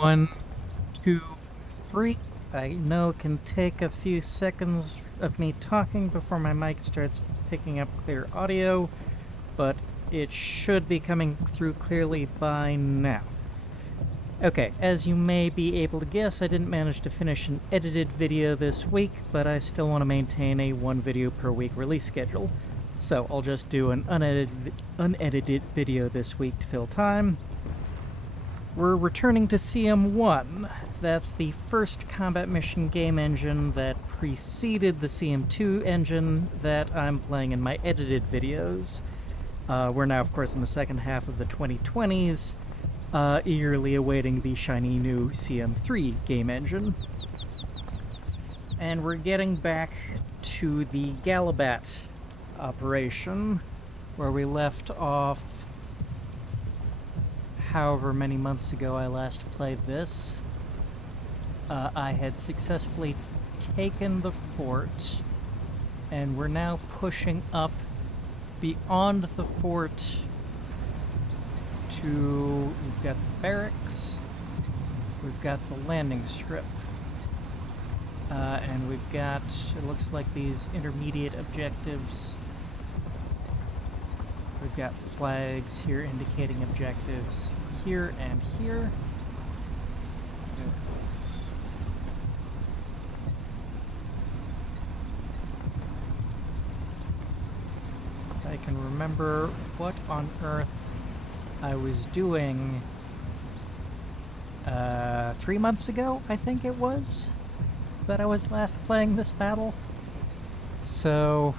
One, two, three. I know it can take a few seconds of me talking before my mic starts picking up clear audio, but it should be coming through clearly by now. Okay, as you may be able to guess, I didn't manage to finish an edited video this week, but I still want to maintain a one video per week release schedule. So I'll just do an unedited video this week to fill time. We're returning to CM1. That's the first combat mission game engine that preceded the CM2 engine that I'm playing in my edited videos. We're now, of course, in the second half of the 2020s, eagerly awaiting the shiny new CM3 game engine. And we're getting back to the Gallabat operation, where we left off however many months ago I last played this. I had successfully taken the fort, and we're now pushing up beyond the fort to... we've got the barracks, we've got the landing strip, and we've got, it looks like, these intermediate objectives. We've got flags here indicating objectives here and here. I can remember what on earth I was doing 3 months ago, I think it was, that I was last playing this battle. So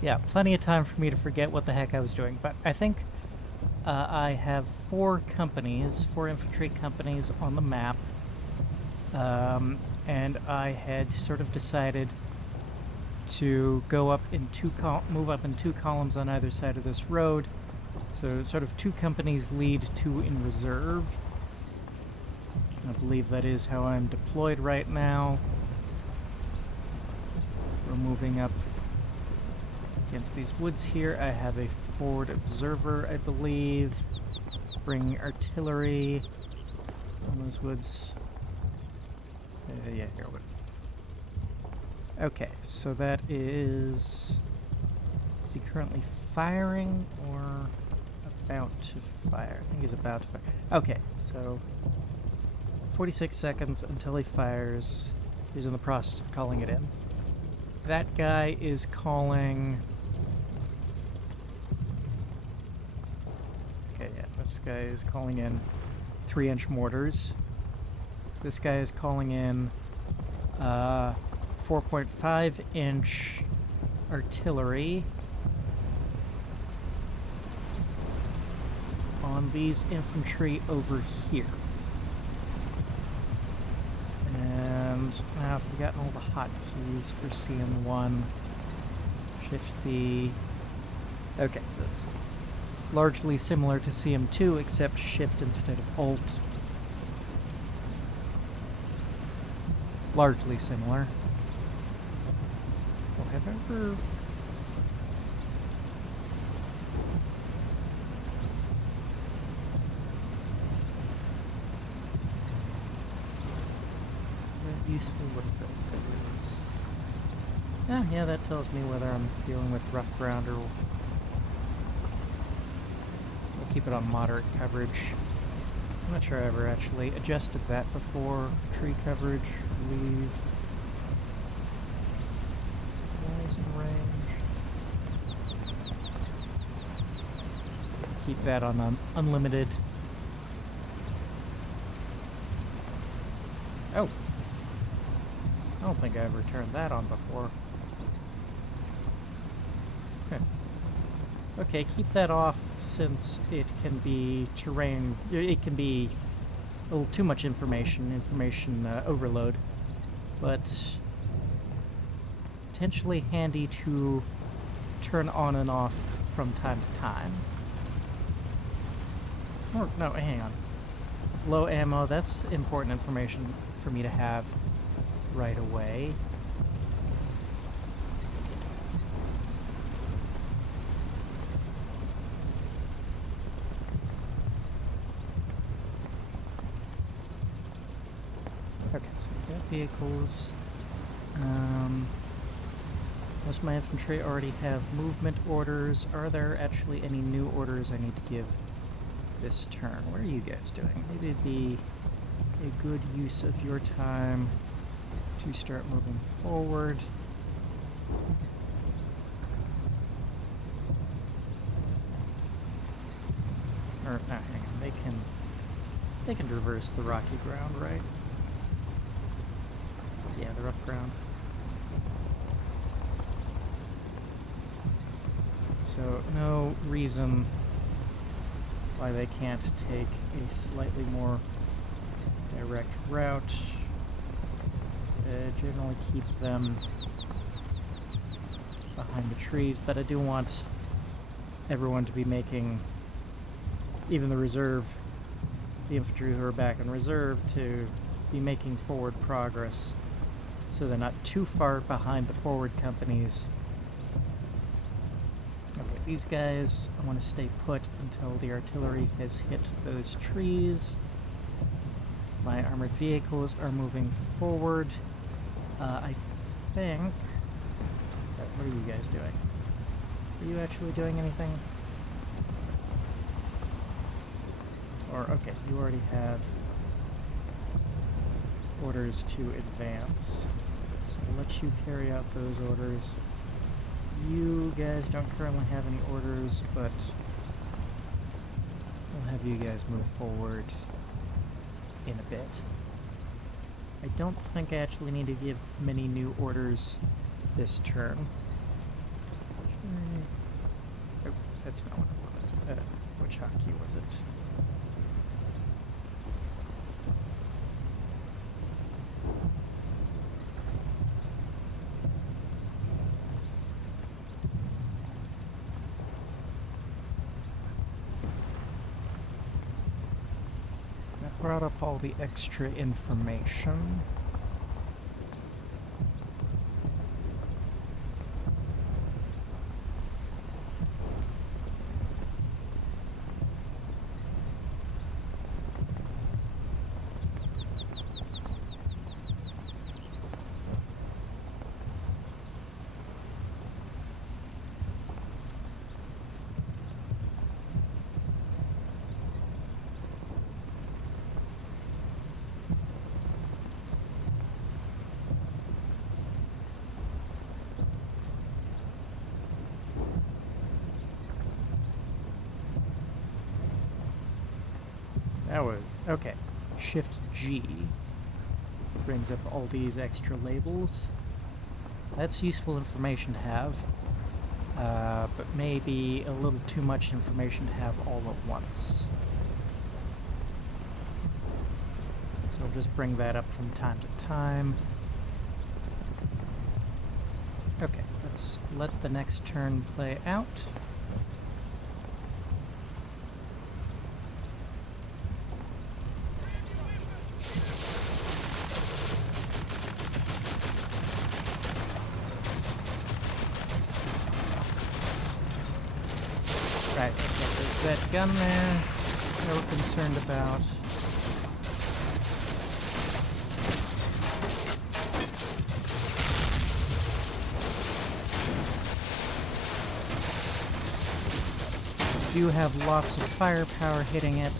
yeah, plenty of time for me to forget what the heck I was doing. But I think I have 4 infantry companies on the map, and I had sort of decided to go up in move up in 2 columns on either side of this road. So sort of 2 companies lead, 2 in reserve. I believe that is how I'm deployed right now. We're moving up against these woods here. I have a forward observer, I believe. Bring artillery on those woods. Yeah, here. Okay, so that is... is he currently firing or about to fire? I think he's about to fire. Okay, so 46 seconds until he fires. He's in the process of calling it in. That guy is calling... okay, yeah, this guy is calling in 3-inch mortars. This guy is calling in 4.5-inch artillery on these infantry over here. And now I've forgotten all the hotkeys for CM1. Shift-C. Okay, that's largely similar to CM2, except Shift instead of Alt. Largely similar. Oh, have I ever... useful? What is that? That is... yeah, that tells me whether I'm dealing with rough ground or... we'll keep it on moderate coverage. I'm not sure I ever actually adjusted that before. Tree coverage, leave. Noise and range. Keep that on unlimited. Oh! I don't think I ever turned that on before. Okay, keep that off since it can be terrain... it can be a little too much information overload, but potentially handy to turn on and off from time to time. Or, no, hang on. Low ammo, that's important information for me to have right away. vehicles. Most of my infantry already have movement orders. Are there actually any new orders I need to give this turn? What are you guys doing? Maybe it'd be a good use of your time to start moving forward. Or, no, hang on, they can traverse the rocky ground, right? Yeah, the rough ground. So, no reason why they can't take a slightly more direct route. Generally keep them behind the trees, but I do want everyone to be making, even the reserve, the infantry who are back in reserve, to be making forward progress so they're not too far behind the forward companies. Okay, these guys, I want to stay put until the artillery has hit those trees. My armored vehicles are moving forward. I think... What are you guys doing? Are you actually doing anything? Or, okay, you already have orders to advance. So I'll let you carry out those orders. You guys don't currently have any orders, but I'll have you guys move forward in a bit. I don't think I actually need to give many new orders this turn. Oh, that's not what I wanted. Which hotkey was it? Brought up all the extra information. That was... okay. Shift G brings up all these extra labels. That's useful information to have, but maybe a little too much information to have all at once. So I'll just bring that up from time to time. Okay, let's let the next turn play out. Right, okay, there's that gun there that we're concerned about. We do have lots of firepower hitting it.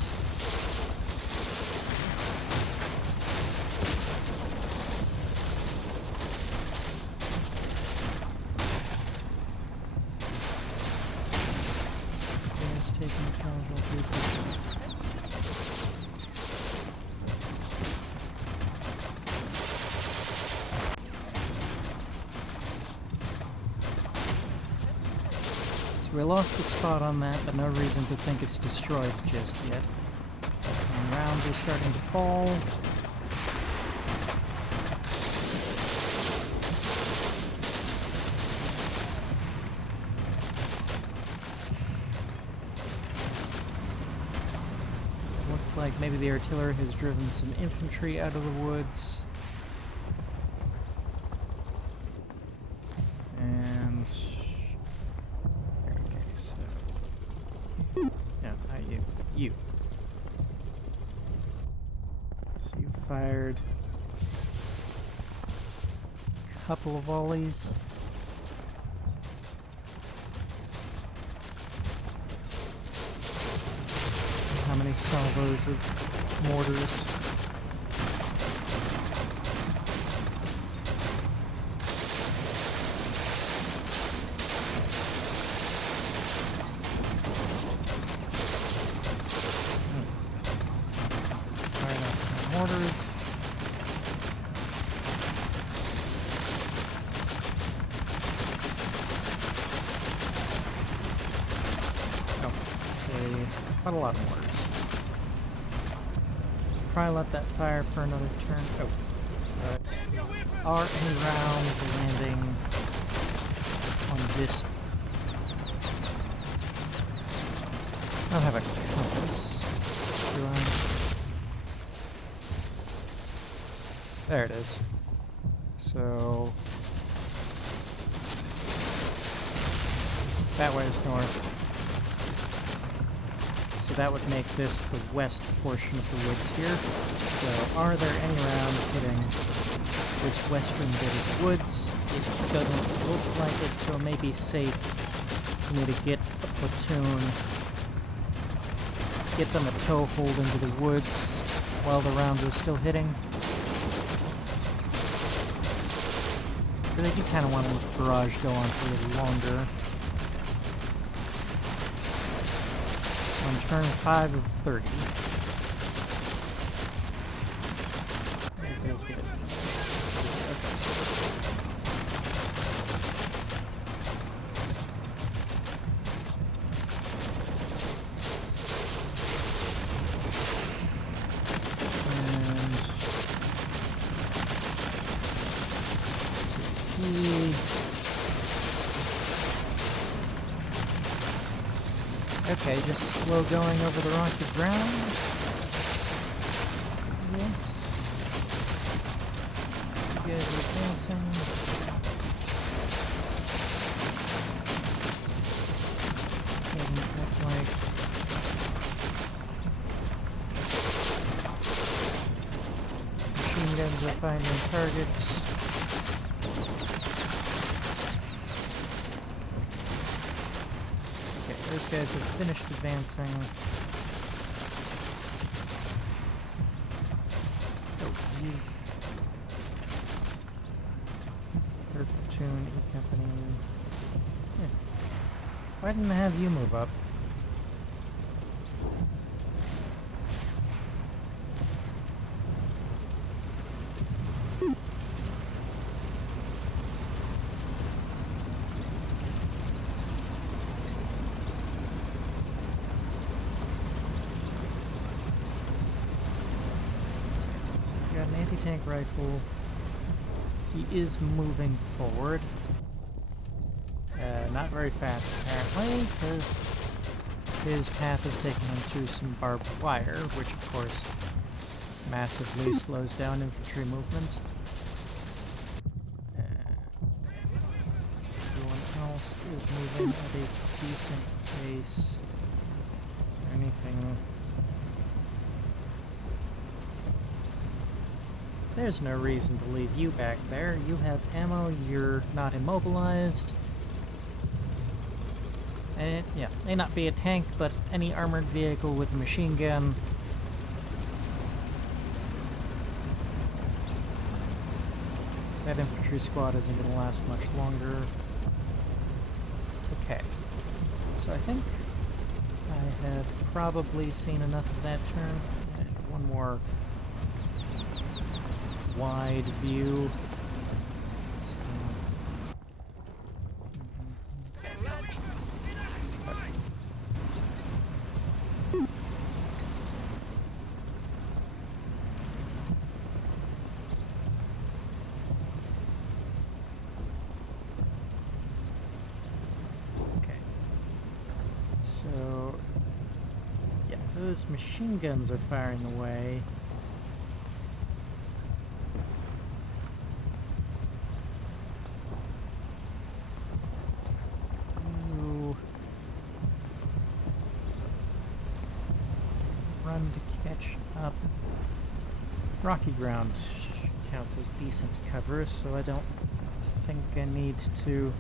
We lost the spot on that, but no reason to think it's destroyed just yet. And rounds are starting to fall. Looks like maybe the artillery has driven some infantry out of the woods. And... you. So you fired couple of volleys. How many salvos of mortars? Mortars. Okay, quite a lot of mortars. Probably let that fire for another turn. Oh, are any rounds landing on this? I don't have a compass, do I? There it is. So that way is north. So that would make this the west portion of the woods here. So are there any rounds hitting this western bit of the woods? It doesn't look like it, so it may be safe for me to get a platoon, get them a toehold into the woods while the rounds are still hitting. But I do kind of want to let the barrage go on for a little longer. On turn 5 of 30. There's those guys. Okay, just slow going over the rocky ground. Yes. You guys are advancing. Doesn't look like machine guns are finding targets. Those guys have finished advancing. Oh, you. Third platoon, E Company. Yeah. Why didn't I have you move up? Got an anti-tank rifle. He is moving forward. Not very fast apparently, because his path is taking him through some barbed wire, which of course massively slows down infantry movement. Everyone else is moving at a decent pace. Is there anything? There's no reason to leave you back there. You have ammo, you're not immobilized. And yeah, may not be a tank, but any armored vehicle with a machine gun. That infantry squad isn't going to last much longer. Okay, so I think I have probably seen enough of that turn. And one more wide view. Okay. So, yeah, those machine guns are firing away. To catch up. Rocky ground counts as decent cover, so I don't think I need to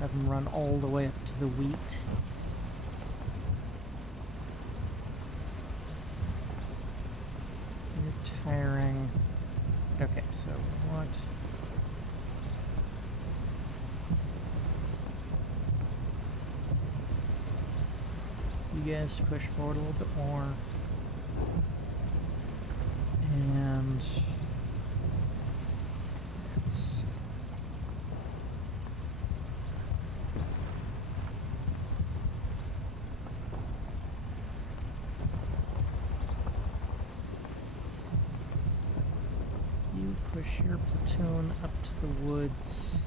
have them run all the way up to the wheat. You're tiring. Okay, so what? You guys push forward a little bit more. And let's you push your platoon up to the woods.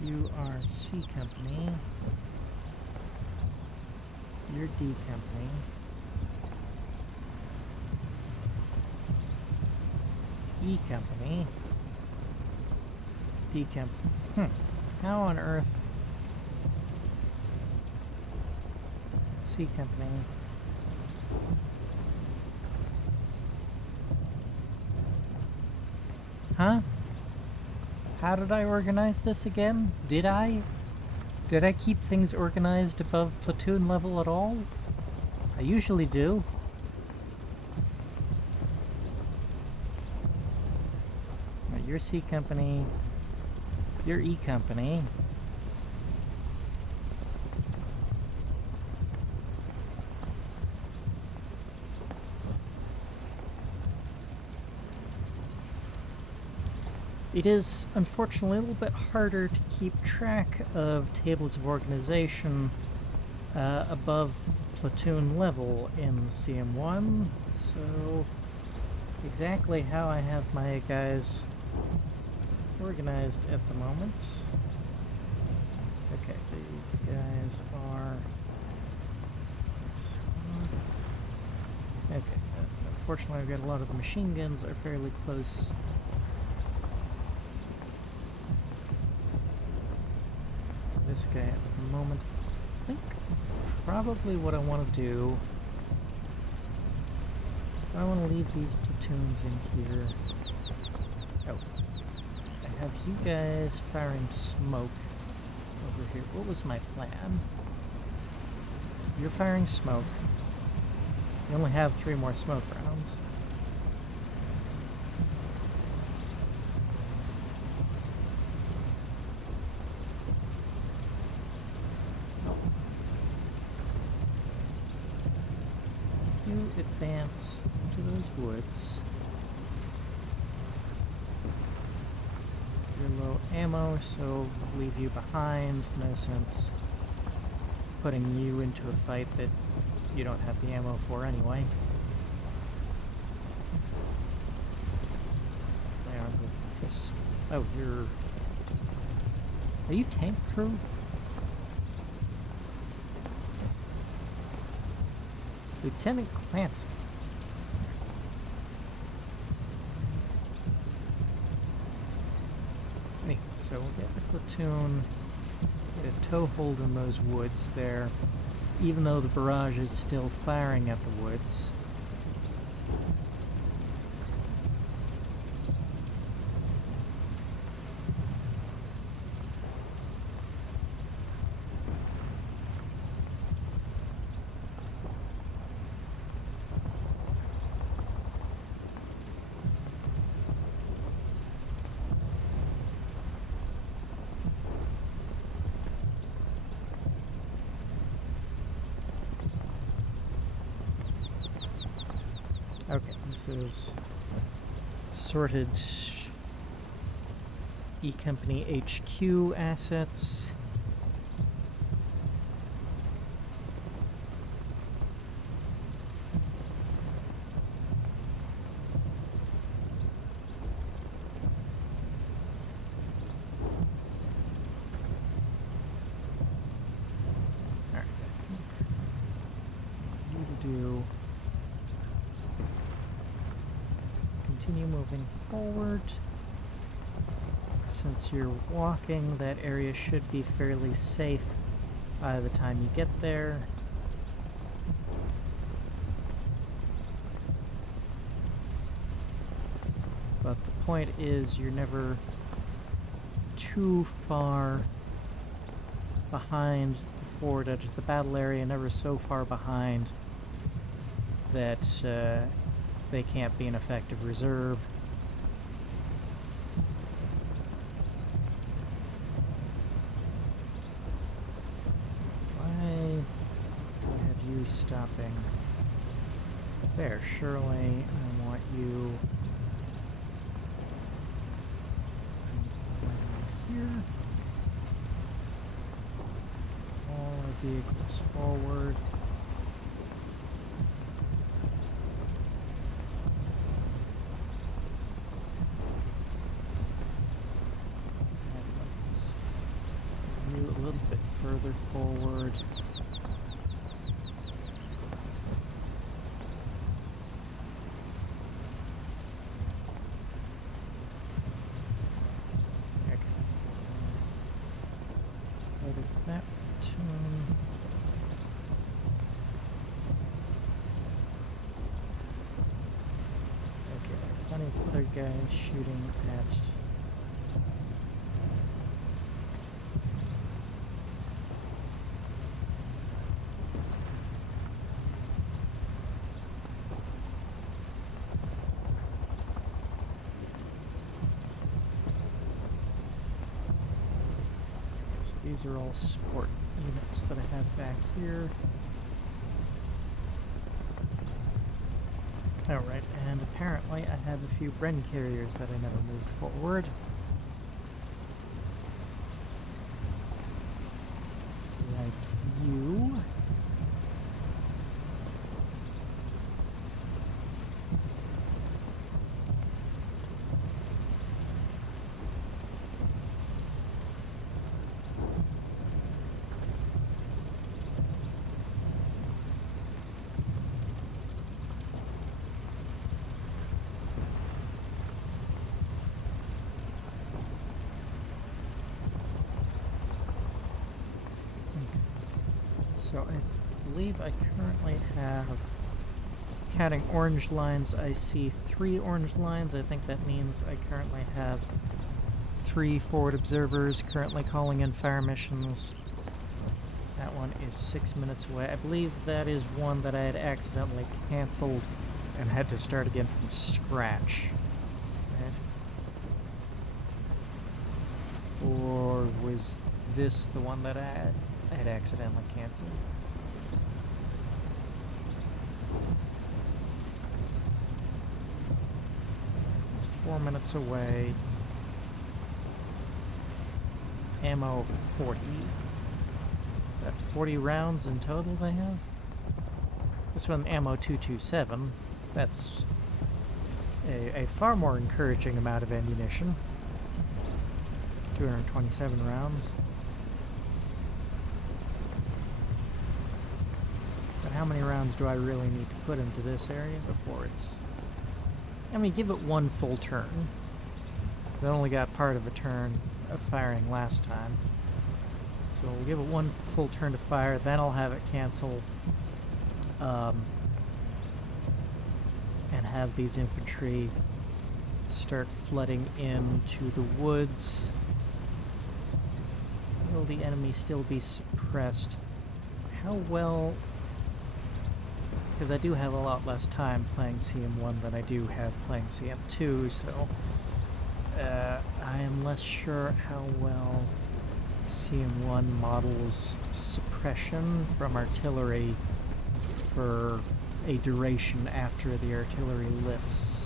You are C Company. You're D Company. E Company. D Company. How on earth? C Company. Huh? How did I organize this again? Did I? Did I keep things organized above platoon level at all? I usually do. Right, you're C Company. You're E Company. It is, unfortunately, a little bit harder to keep track of tables of organization above platoon level in CM1, so exactly how I have my guys organized at the moment. Okay, these guys are... Okay, unfortunately I've got a lot of the machine guns are fairly close. This guy at the moment. I think probably what I want to do, I want to leave these platoons in here. Oh, I have you guys firing smoke over here. What was my plan? You're firing smoke. You only have 3 more smoke rounds. You advance to those woods. You're low ammo, so leave you behind. No sense putting you into a fight that you don't have the ammo for anyway. They are pissed. Oh, you're... Are you tank crew? Lieutenant Clancy. Anyway, so we'll get the platoon, get a toehold in those woods there, even though the barrage is still firing at the woods. Okay, this is sorted E Company HQ assets. Alright, you do continue moving forward. Since you're walking, that area should be fairly safe by the time you get there. point is you're never too far behind the forward edge of the battle area, never so far behind that they can't be an effective reserve. Why have you stopping there? Surely I want you here. All our vehicles forward. And let's move a little bit further forward. That platoon. Okay, there are plenty of other guys shooting at these are all support units that I have back here. Alright, and apparently I have a few Bren carriers that I never moved forward. Like you. So I believe I currently have, counting orange lines, I see 3 orange lines. I think that means I currently have 3 forward observers currently calling in fire missions. That one is 6 minutes away. I believe that is one that I had accidentally canceled and had to start again from scratch. Right? Or was this the one that I had accidentally canceled? It's 4 minutes away. Ammo 40. Got 40 rounds in total they have. This one ammo 227. That's a far more encouraging amount of ammunition. 227 rounds. But how many rounds do I really need to put into this area before it's... I mean, give it one full turn. I only got part of a turn of firing last time. So we'll give it one full turn to fire, then I'll have it cancel. And have these infantry start flooding into the woods. Will the enemy still be suppressed? How well... Because I do have a lot less time playing CM1 than I do have playing CM2, so I am less sure how well CM1 models suppression from artillery for a duration after the artillery lifts.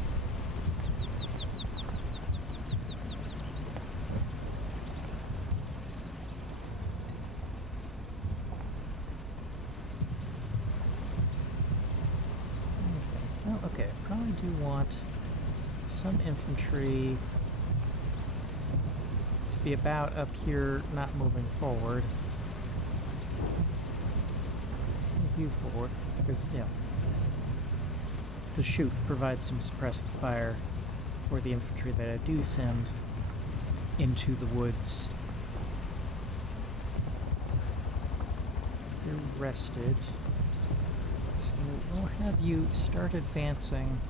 Okay, I probably do want some infantry to be about up here, not moving forward. You forward, because, yeah, the chute provides some suppressive fire for the infantry that I do send into the woods. You're rested. So we'll have you start advancing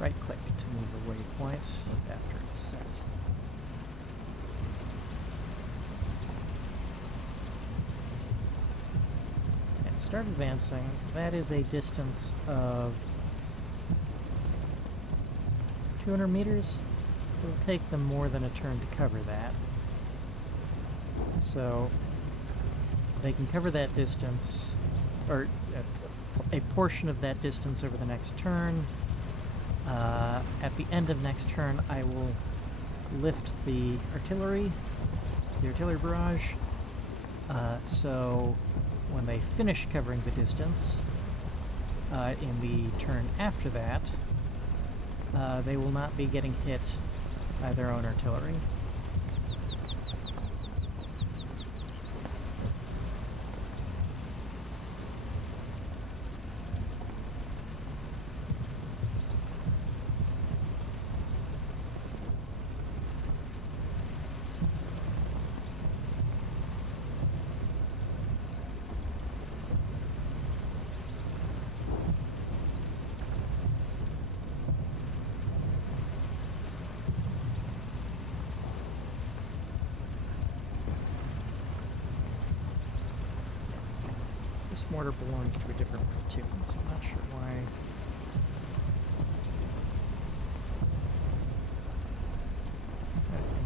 right-click to move a waypoint after it's set. And start advancing. That is a distance of 200 meters. It'll take them more than a turn to cover that. So they can cover that distance, or a portion of that distance over the next turn. At the end of next turn, I will lift the artillery barrage. So when they finish covering the distance, in the turn after that, they will not be getting hit by their own artillery. Mortar belongs to a different platoon, so I'm not sure why.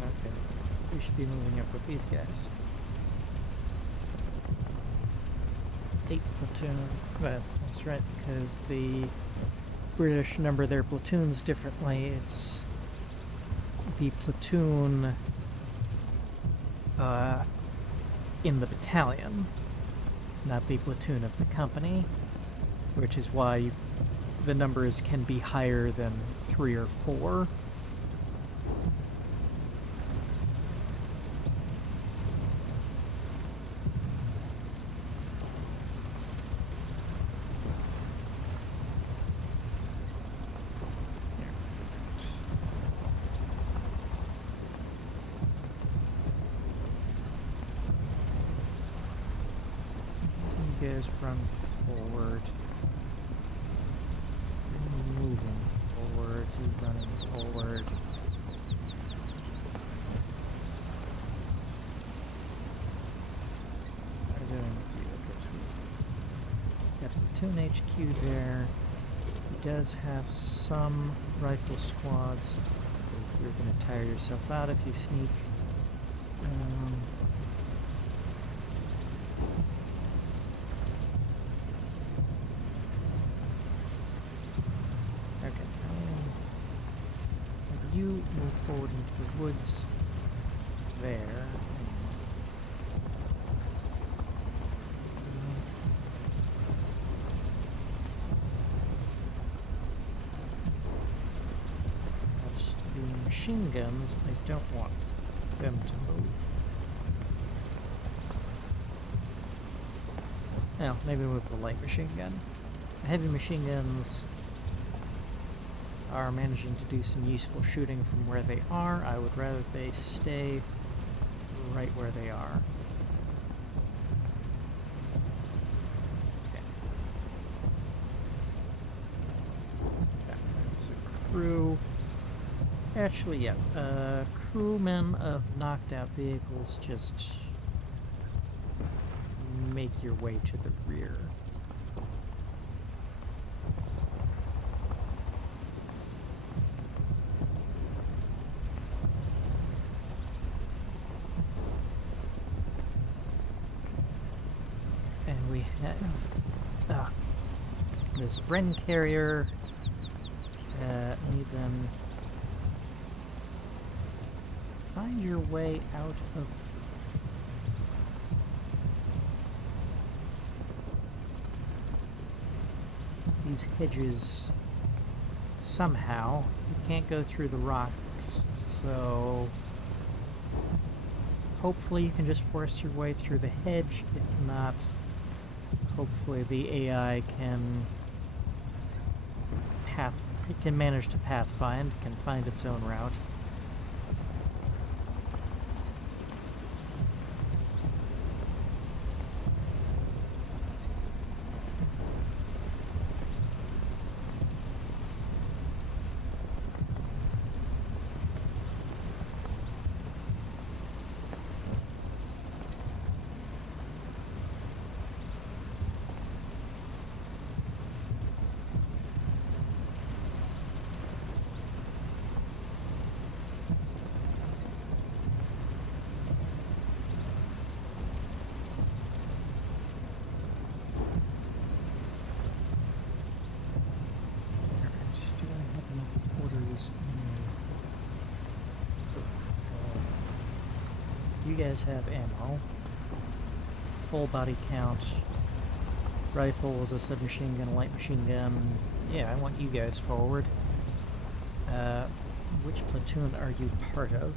Okay, we should be moving up with these guys. 8 platoon. Well, that's right, because the British number their platoons differently. It's the platoon in the battalion, not the platoon of the company, which is why the numbers can be higher than 3 or 4. Guys run forward. Moving forward, he's running forward. What are we doing with you? Okay, sweet. Got platoon HQ there. He does have some rifle squads. You're going to tire yourself out if you sneak. You move forward into the woods there. That's the machine guns. I don't want them to move. Well, maybe move the light machine gun. The heavy machine guns are managing to do some useful shooting from where they are. I would rather they stay right where they are. Okay. That's a crew. Actually, yeah. Crewmen of knocked out vehicles, just make your way to the rear. We have this Bren carrier. Need them find your way out of these hedges somehow. You can't go through the rocks, so hopefully you can just force your way through the hedge. If not, hopefully the AI can manage to pathfind, can find its own route. guys. You guys have ammo. Full body count. Rifles, a submachine gun, a light machine gun. Yeah, I want you guys forward. Which platoon are you part of?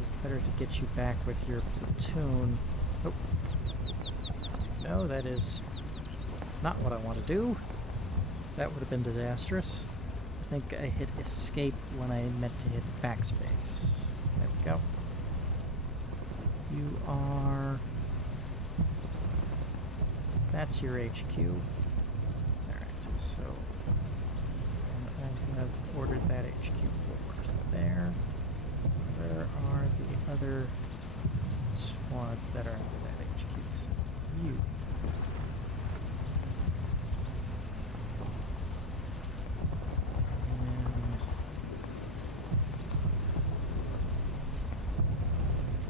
It's better to get you back with your platoon. Oh. No, that is not what I want to do. That would have been disastrous. I think I hit escape when I meant to hit backspace. There we go. You are... That's your HQ. Alright, so... And I have ordered that HQ forward there. Where are the other squads that are under that HQ? So you...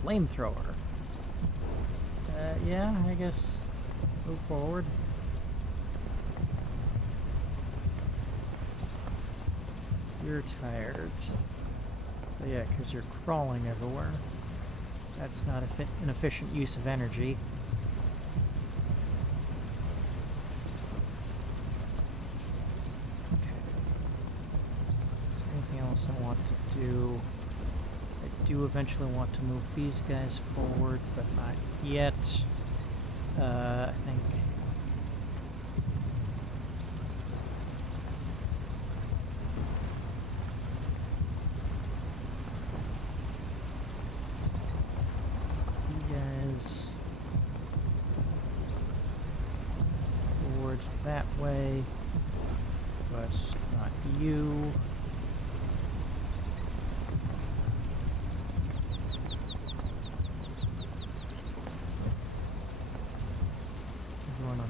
And... Flamethrower. Yeah, I guess move forward. You're tired. But yeah, because you're crawling everywhere. That's not an efficient use of energy. Okay. Is there anything else I want to do? I do eventually want to move these guys forward, but not yet. I think... You guys forward that way, but not you.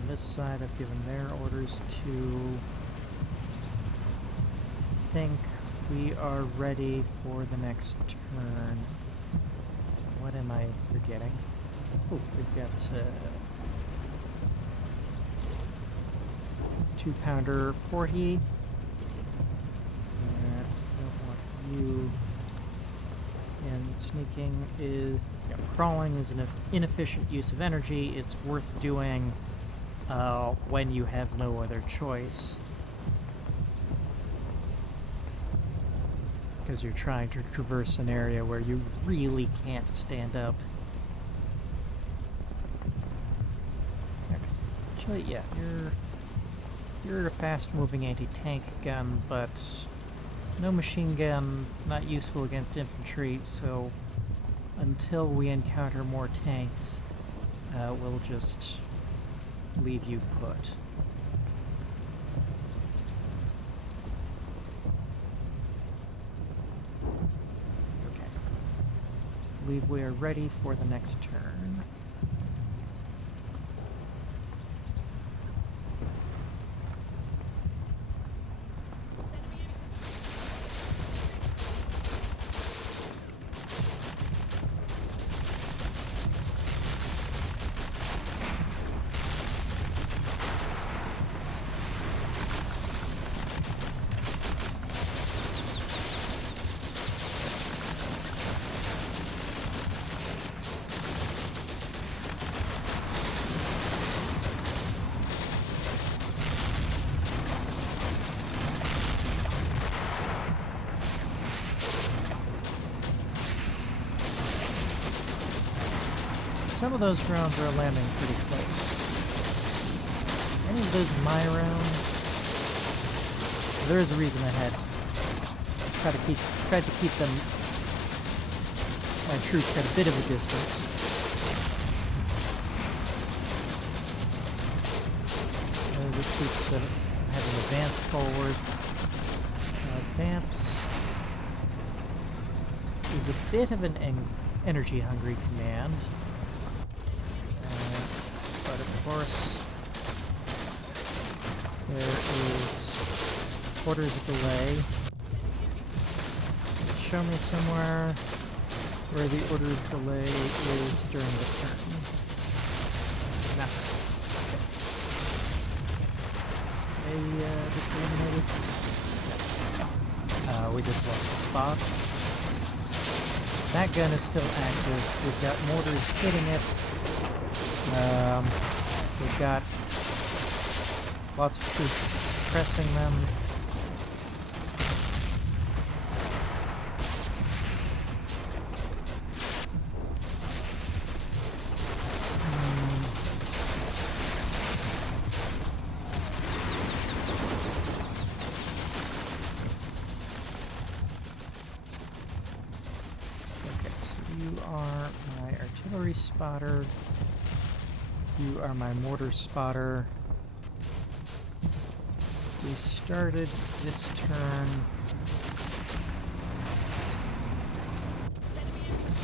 This side, I've given their orders to. I think we are ready for the next turn. What am I forgetting? Oh, we've got 2-pounder 40. Don't want you. And sneaking is... Yeah, crawling is an inefficient use of energy. It's worth doing when you have no other choice. Because you're trying to traverse an area where you really can't stand up. Okay. Actually, yeah, you're a fast-moving anti-tank gun, but no machine gun, not useful against infantry, so until we encounter more tanks, we'll just leave you put. Okay. I believe we are ready for the next turn. Some of those rounds are landing pretty close. Any of those my rounds? There is a reason I had tried to keep them, my troops at a bit of a distance. The troops that have an advance forward. Advance is a bit of an energy-hungry command. Of course, there is orders of delay. Show me somewhere where the order of delay is during the turn. Nothing. Okay. They just eliminated. We just lost the spot. That gun is still active. We've got mortars hitting it. We've got lots of troops suppressing them. Spotter. You are my mortar spotter. We started this turn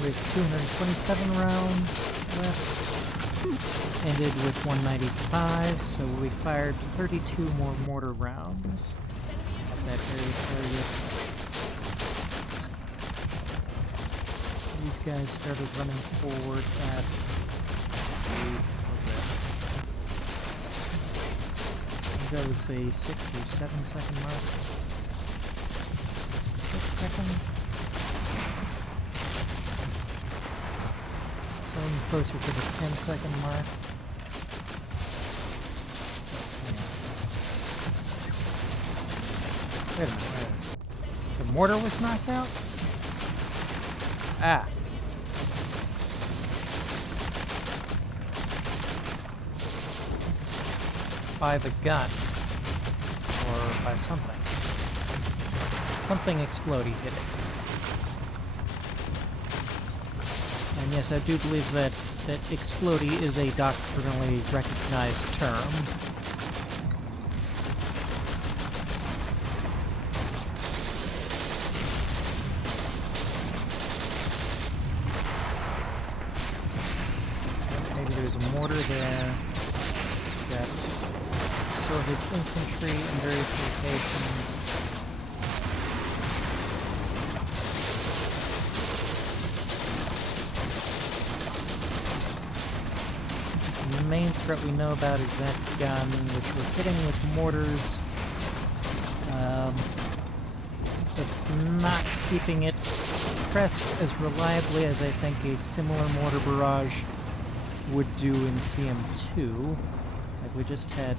with 227 rounds left. Ended with 195, so we fired 32 more mortar rounds at that area target. These guys started running forward at the, what was that? I think that was the 6 or 7 second mark. 6 second? So I'm closer to the 10-second mark. Wait a minute. The mortar was knocked out? Ah. By the gun. Or by something. Something explodey hit it. And yes, I do believe that explodey is a doctrinally recognized term. Mortar there. Got assorted infantry in various locations. The main threat we know about is that gun, which we're hitting with mortars. It's not keeping it suppressed as reliably as I think a similar mortar barrage would do in CM2. Like we just had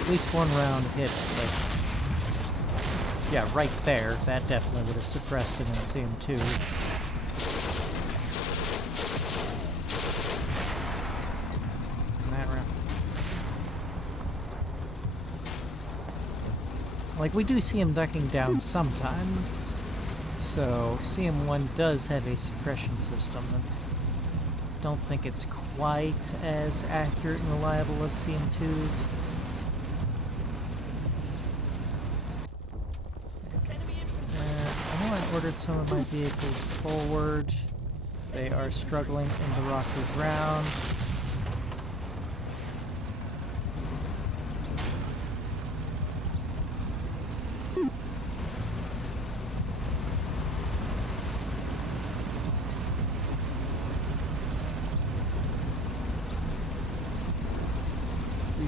at least one round hit, like, yeah, right there. That definitely would have suppressed it in CM2. And that round. Like, we do see him ducking down sometimes. So, CM1 does have a suppression system. I don't think it's quite as accurate and reliable as CM2's. I know I ordered some of my vehicles forward. They are struggling in the rocky ground.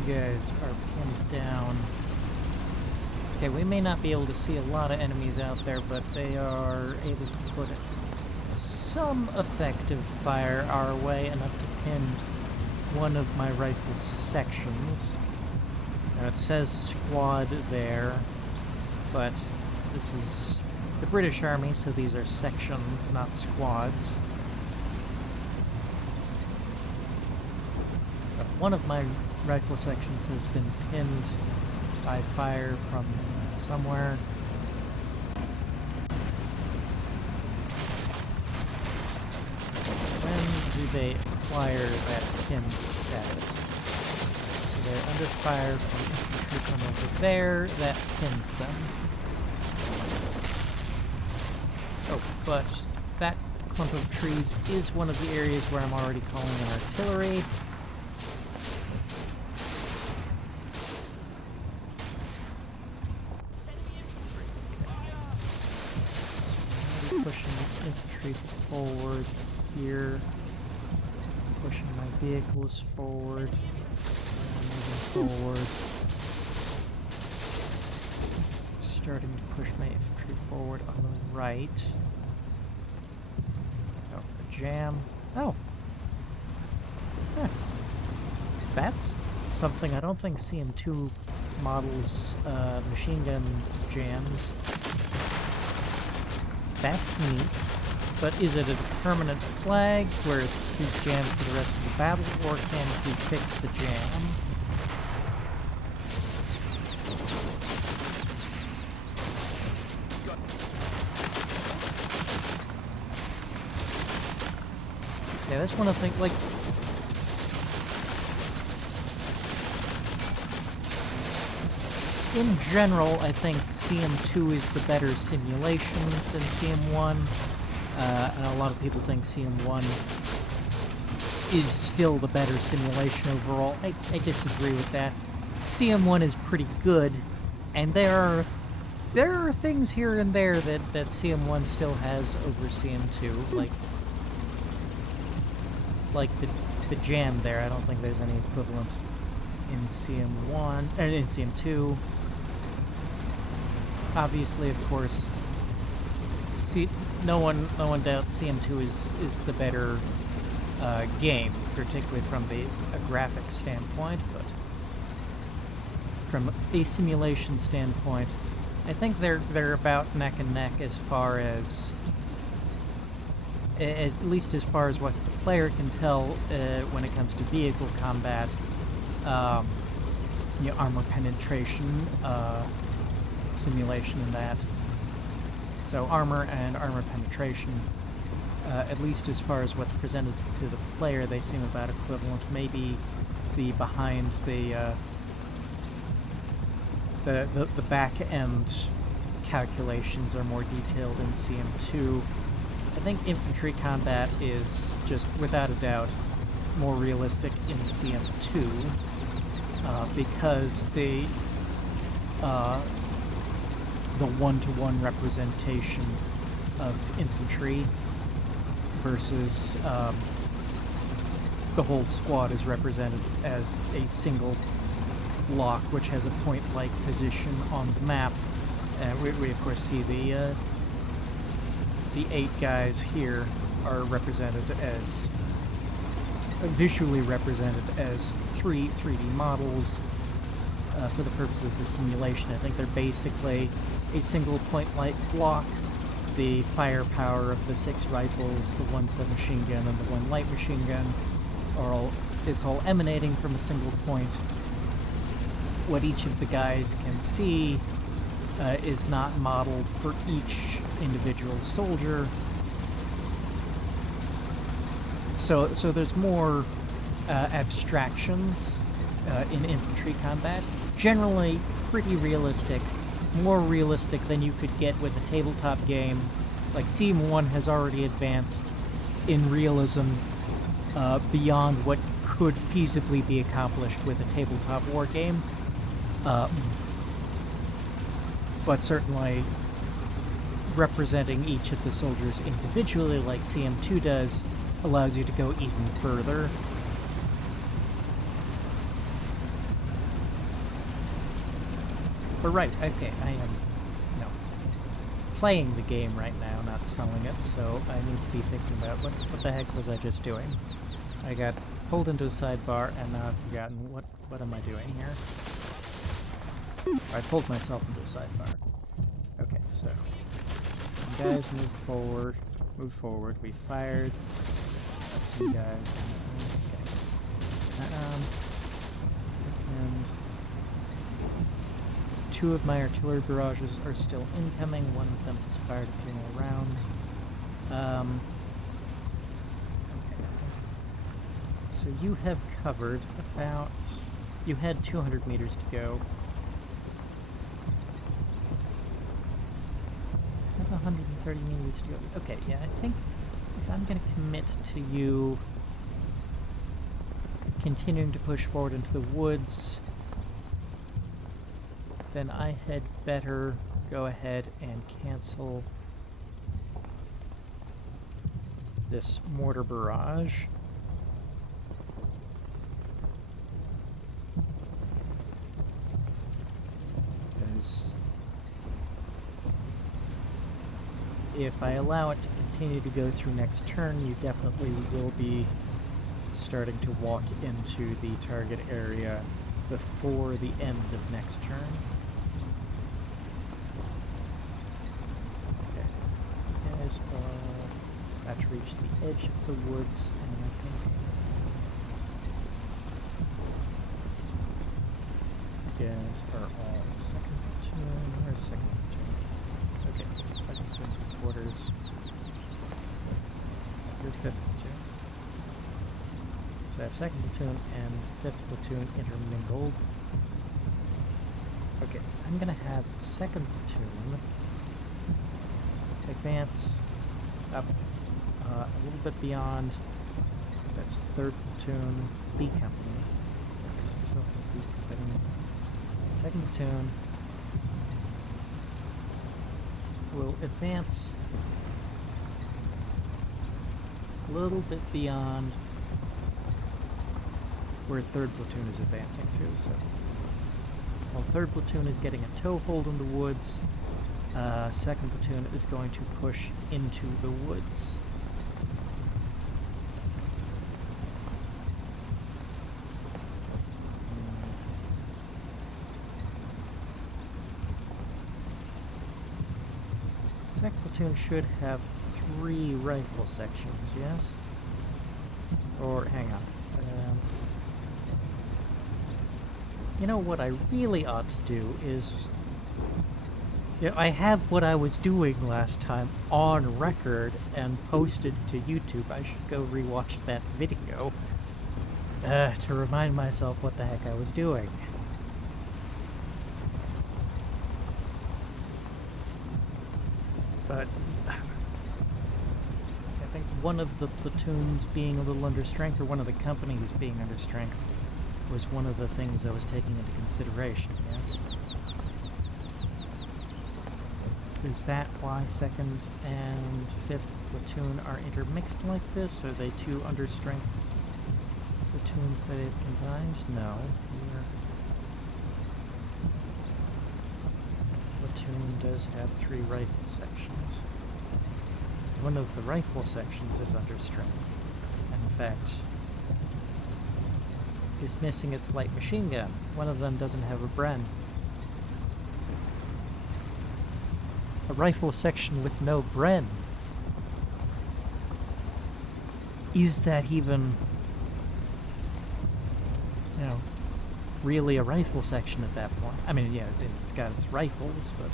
Guys are pinned down. Okay, we may not be able to see a lot of enemies out there, but they are able to put some effective fire our way, enough to pin one of my rifle sections. Now it says squad there, but this is the British Army, so these are sections, not squads. But one of my rifle sections has been pinned by fire from somewhere. When do they acquire that pinned status? So they're under fire from infantry from over there, that pins them. Oh, but that clump of trees is one of the areas where I'm already calling in artillery. Pushing infantry forward here, pushing my vehicles forward, moving forward. starting to push my infantry forward on the right. Oh, a jam. Oh. Huh. That's something I don't think CM2 models machine gun jams. That's neat. But is it a permanent flag where he's jammed for the rest of the battle, or can he fix the jam? Yeah, that's one of the things, like... In general, I think CM2 is the better simulation than CM1. And a lot of people think CM1 is still the better simulation overall. I disagree with that. CM1 is pretty good, and there are things here and there that CM1 still has over CM2, like the jam there. I don't think there's any equivalent in CM1 and in CM2. Obviously, of course, no one doubts CM2 is the better game, particularly from a graphic standpoint, but from a simulation standpoint, I think they're about neck and neck as far as at least as far as what the player can tell when it comes to vehicle combat, you know, armor penetration, simulation, and that. So armor and armor penetration, at least as far as what's presented to the player, they seem about equivalent. Maybe the behind the back end calculations are more detailed in CM2. I think infantry combat is just without a doubt more realistic in CM2 because the one-to-one representation of infantry versus the whole squad is represented as a single block which has a point-like position on the map. We of course see the 8 guys here are represented as visually represented as 3D models for the purpose of the simulation. I think they're basically a single point-like block. The firepower of the 6 rifles, the 1 submachine gun, and the 1 light machine gun it's all emanating from a single point. What each of the guys can see is not modeled for each individual soldier. So there's more abstractions in infantry combat. Generally pretty realistic, more realistic than you could get with a tabletop game. Like CM1 has already advanced in realism beyond what could feasibly be accomplished with a tabletop war game. But certainly representing each of the soldiers individually like CM2 does allows you to go even further. But right, okay, I am, playing the game right now, not selling it, so I need to be thinking about what the heck was I just doing. I got pulled into a sidebar, and now I've forgotten what am I doing here. I pulled myself into a sidebar. Okay, so some guys move forward. We fired some guys. Okay. And 2 of my artillery barrages are still incoming. 1 of them has fired a few more rounds. Okay. So you have covered about... You had 200 meters to go. I have 130 meters to go. Okay, yeah, I think if I'm going to commit to you continuing to push forward into the woods, then I had better go ahead and cancel this mortar barrage. Because if I allow it to continue to go through next turn, you definitely will be starting to walk into the target area before the end of next turn. Okay, you guys are about to reach the edge of the woods, and I think you guys are all second platoon. Where's second platoon? Okay, second platoon quarters. Your fifth platoon. So I have second platoon and fifth platoon intermingled. Okay, so I'm gonna have second platoon advance up a little bit beyond. That's third platoon B company. So B company. Second platoon will advance a little bit beyond where third platoon is advancing to. So while third platoon is getting a toehold in the woods, second platoon is going to push into the woods. Second platoon should have 3 rifle sections, yes? Or, hang on. You know what I really ought to do is... You know, I have what I was doing last time on record and posted to YouTube. I should go rewatch that video to remind myself what the heck I was doing. But I think one of the platoons being a little under strength, or one of the companies being under strength, was one of the things I was taking into consideration, yes? Is that why second and fifth platoon are intermixed like this? Are they 2 under strength platoons that they've combined? No. Platoon does have 3 rifle sections. One of the rifle sections is under strength, and in fact is missing its light machine gun. One of them doesn't have a Bren. A rifle section with no Bren. Is that even, you know, really a rifle section at that point? I mean, yeah, it's got its rifles, but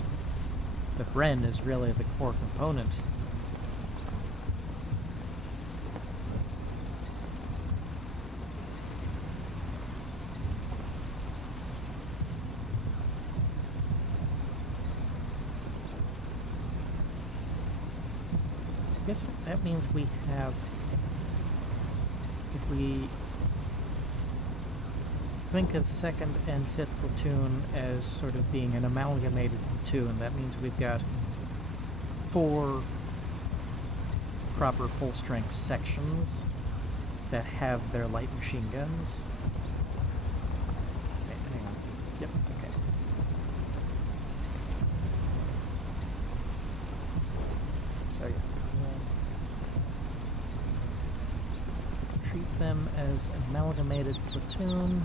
the Bren is really the core component. I guess that means we have, if we think of second and fifth platoon as sort of being an amalgamated platoon, that means we've got 4 proper full-strength sections that have their light machine guns. Okay, hang on. Yep, okay. So yeah. Treat them as an amalgamated platoon.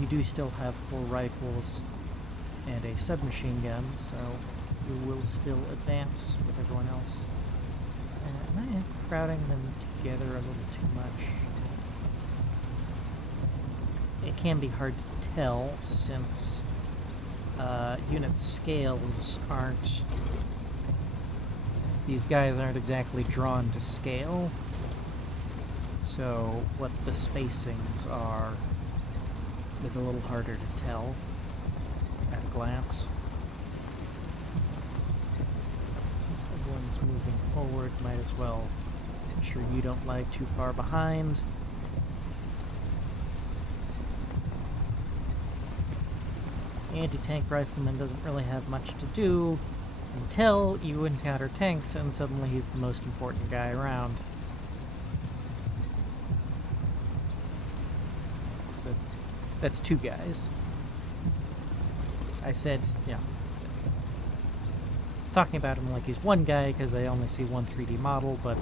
You do still have 4 rifles and a submachine gun, so you will still advance with everyone else. Am I crowding them together a little too much? It can be hard to tell since unit scales aren't... These guys aren't exactly drawn to scale, so what the spacings are is a little harder to tell at a glance. Since everyone's moving forward, might as well ensure you don't lag too far behind. The anti-tank rifleman doesn't really have much to do until you encounter tanks, and suddenly he's the most important guy around. So that's 2 guys. I said, yeah. talking about him like he's one guy because I only see one 3D model, but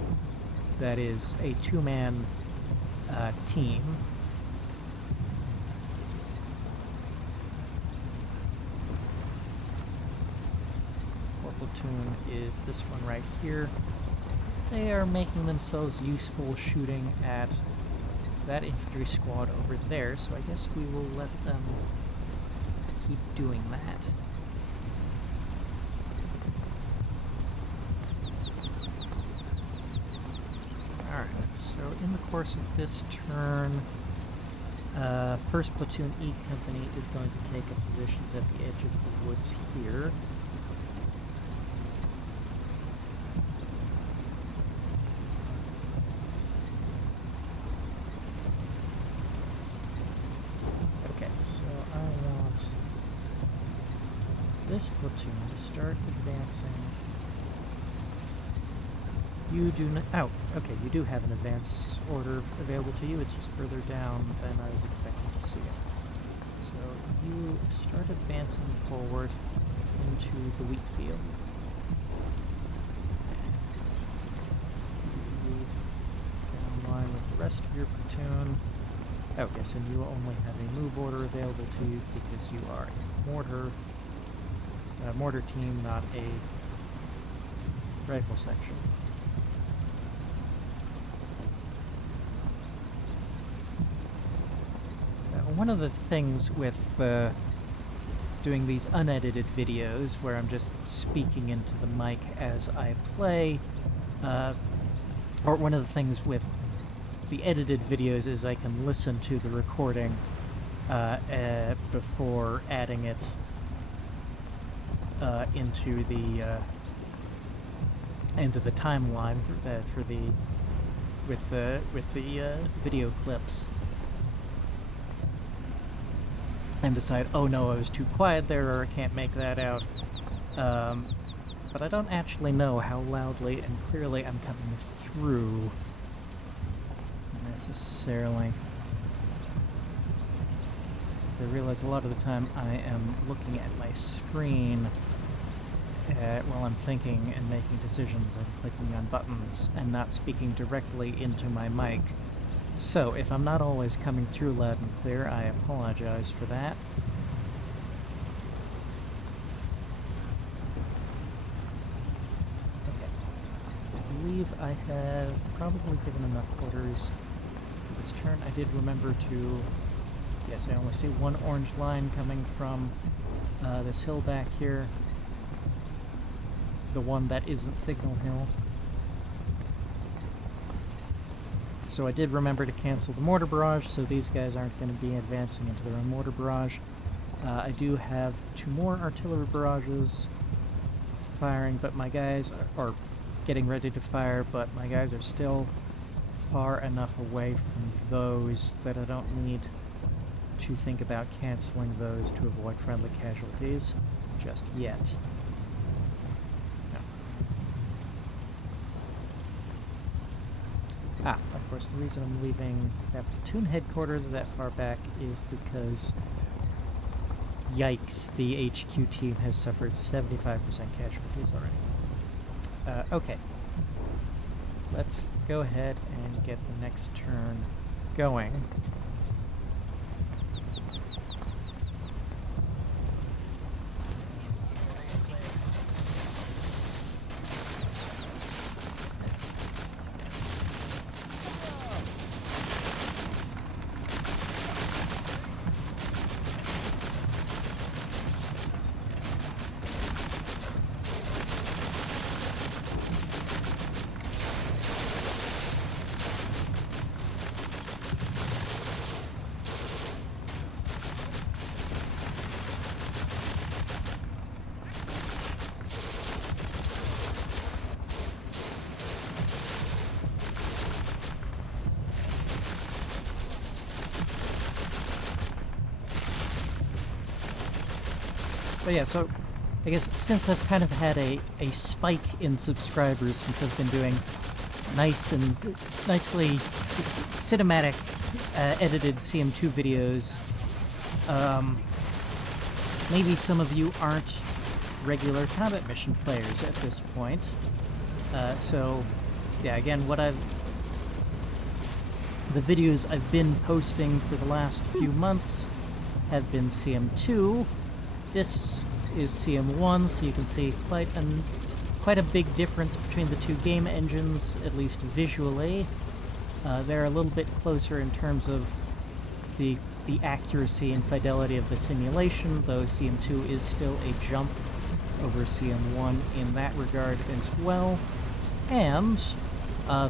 that is a two-man team. Platoon is this one right here. They are making themselves useful shooting at that infantry squad over there, so I guess we will let them keep doing that. Alright, so in the course of this turn, 1st Platoon E Company is going to take up positions at the edge of the woods here. This platoon to start advancing. You do not. Oh, okay, you do have an advance order available to you. It's just further down than I was expecting to see it. So you start advancing forward into the wheat field. You get in line with the rest of your platoon. Oh, yes, and you only have a move order available to you because you are a mortar team, not a rifle section. One of the things with doing these unedited videos, where I'm just speaking into the mic as I play, or one of the things with the edited videos is I can listen to the recording before adding it into the timeline with the video clips, and decide, oh no, I was too quiet there, or I can't make that out. But I don't actually know how loudly and clearly I'm coming through necessarily. I realize a lot of the time I am looking at my screen while I'm thinking and making decisions and clicking on buttons and not speaking directly into my mic. So if I'm not always coming through loud and clear, I apologize for that. Okay. I believe I have probably given enough orders for this turn. I did remember to... Yes, I only see one orange line coming from this hill back here. The one that isn't Signal Hill. So I did remember to cancel the mortar barrage, so these guys aren't going to be advancing into their own mortar barrage. I do have 2 more artillery barrages firing, but my guys are getting ready to fire, but my guys are still far enough away from those that I don't need to think about canceling those to avoid friendly casualties just yet. No. Ah, of course, the reason I'm leaving that platoon headquarters that far back is because, yikes, the HQ team has suffered 75% casualties already. Okay. Let's go ahead and get the next turn going. But yeah, so I guess since I've kind of had a spike in subscribers since I've been doing nicely cinematic edited CM2 videos, maybe some of you aren't regular combat mission players at this point. So, yeah, again, the videos I've been posting for the last few months have been CM2. This is CM1, so you can see quite a big difference between the two game engines, at least visually. They're a little bit closer in terms of the accuracy and fidelity of the simulation, though CM2 is still a jump over CM1 in that regard as well. And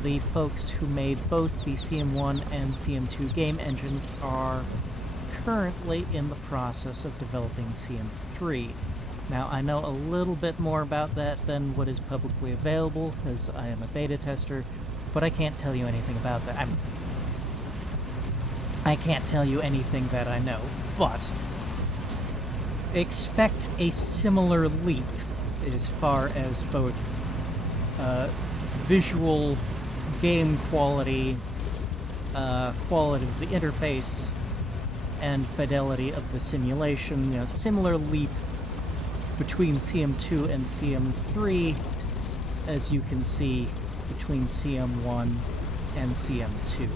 the folks who made both the CM1 and CM2 game engines are currently in the process of developing CM3. Now, I know a little bit more about that than what is publicly available, as I am a beta tester, but I can't tell you anything about that. I can't tell you anything that I know, but expect a similar leap as far as both visual game quality, quality of the interface, and fidelity of the simulation. You know, similar leap between CM2 and CM3, as you can see between CM1 and CM2.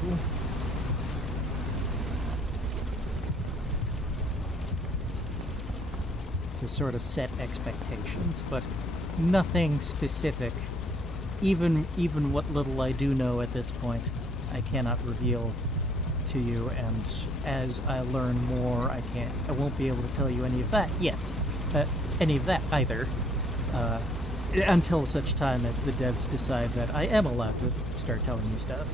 To sort of set expectations, but nothing specific. Even what little I do know at this point, I cannot reveal to you, and as I learn more, I won't be able to tell you any of that yet. Any of that either, until such time as the devs decide that I am allowed to start telling you stuff.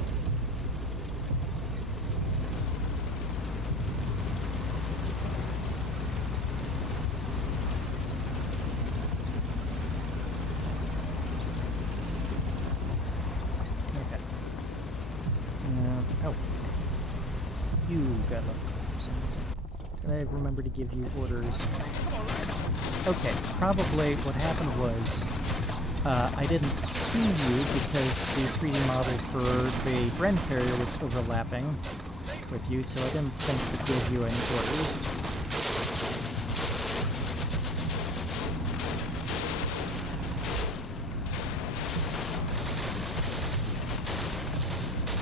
Okay. Oh. You got left. Did I remember to give you orders? Okay, probably what happened was I didn't see you because the 3D model for the Bren carrier was overlapping with you, so I didn't think to give you any orders.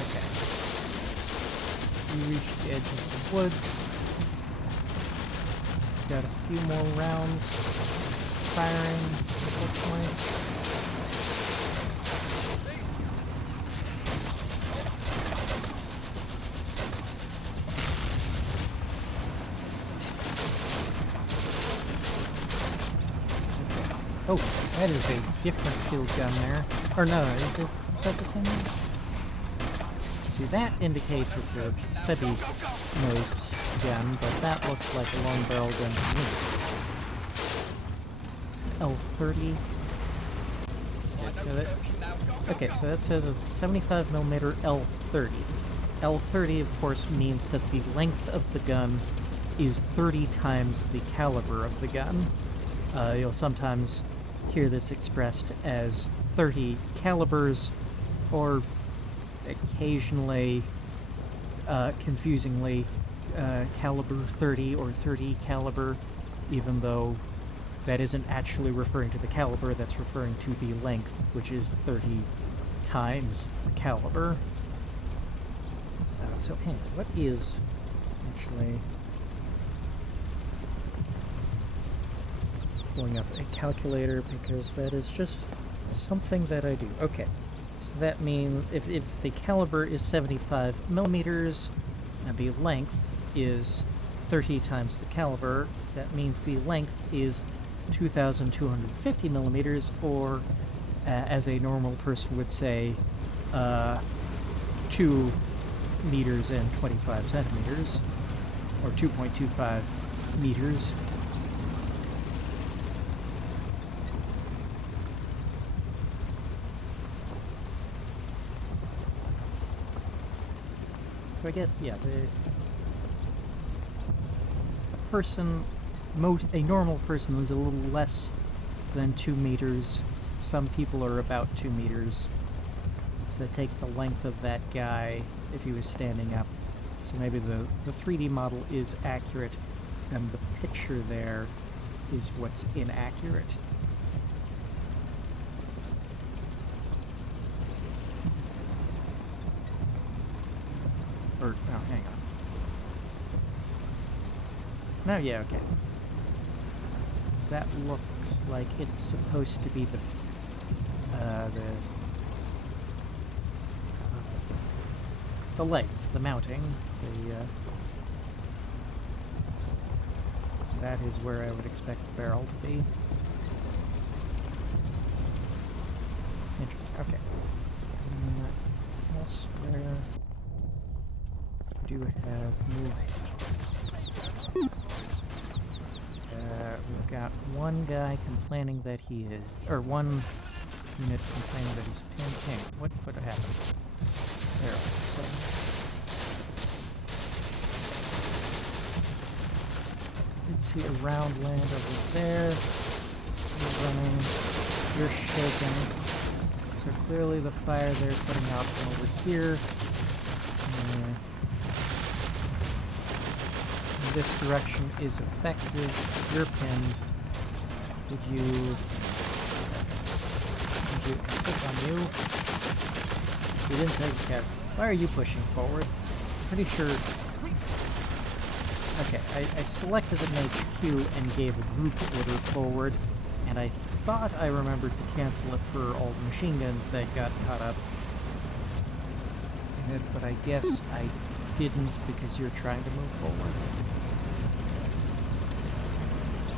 Okay. You reached the edge of the woods. Got a few more rounds firing at this point. Oh, that is a different field gun there. Or no, is that the same one? See, that indicates it's a steady nosed gun, but that looks like a long barrel gun to me. L30. Okay, so that says it's a 75mm L30. L30, of course, means that the length of the gun is 30 times the caliber of the gun. You'll sometimes hear this expressed as 30 calibers, or occasionally, confusingly, caliber 30 or 30 caliber, even though that isn't actually referring to the caliber, that's referring to the length, which is 30 times the caliber. So anyway, what is actually... pulling up a calculator, because that is just something that I do. Okay, so that means if the caliber is 75mm and the length is 30 times the caliber, that means the length is 2,250mm, or as a normal person would say, 2 meters and 25 centimeters, or 2.25 meters. So I guess, yeah, a normal person is a little less than 2 meters. Some people are about 2 meters. So take the length of that guy if he was standing up. So maybe the 3D model is accurate, and the picture there is what's inaccurate. Or, oh, hang on. No, yeah, okay. So that looks like it's supposed to be the legs, the mounting, that is where I would expect the barrel to be. Interesting, okay. Elsewhere, we do have movement. We've got one guy complaining that he is, or one unit complaining that he's pinned. Hang on, what happened? There, so. You can see a round land over there. You're running. You're shaking. So clearly the fire they're putting out from over here. This direction is effective. You're pinned. Did you click on you? You didn't take a cap. Why are you pushing forward? Pretty sure. Okay, I selected an HQ and gave a group order forward, and I thought I remembered to cancel it for all the machine guns that got caught up in it, but I guess I didn't because you're trying to move forward.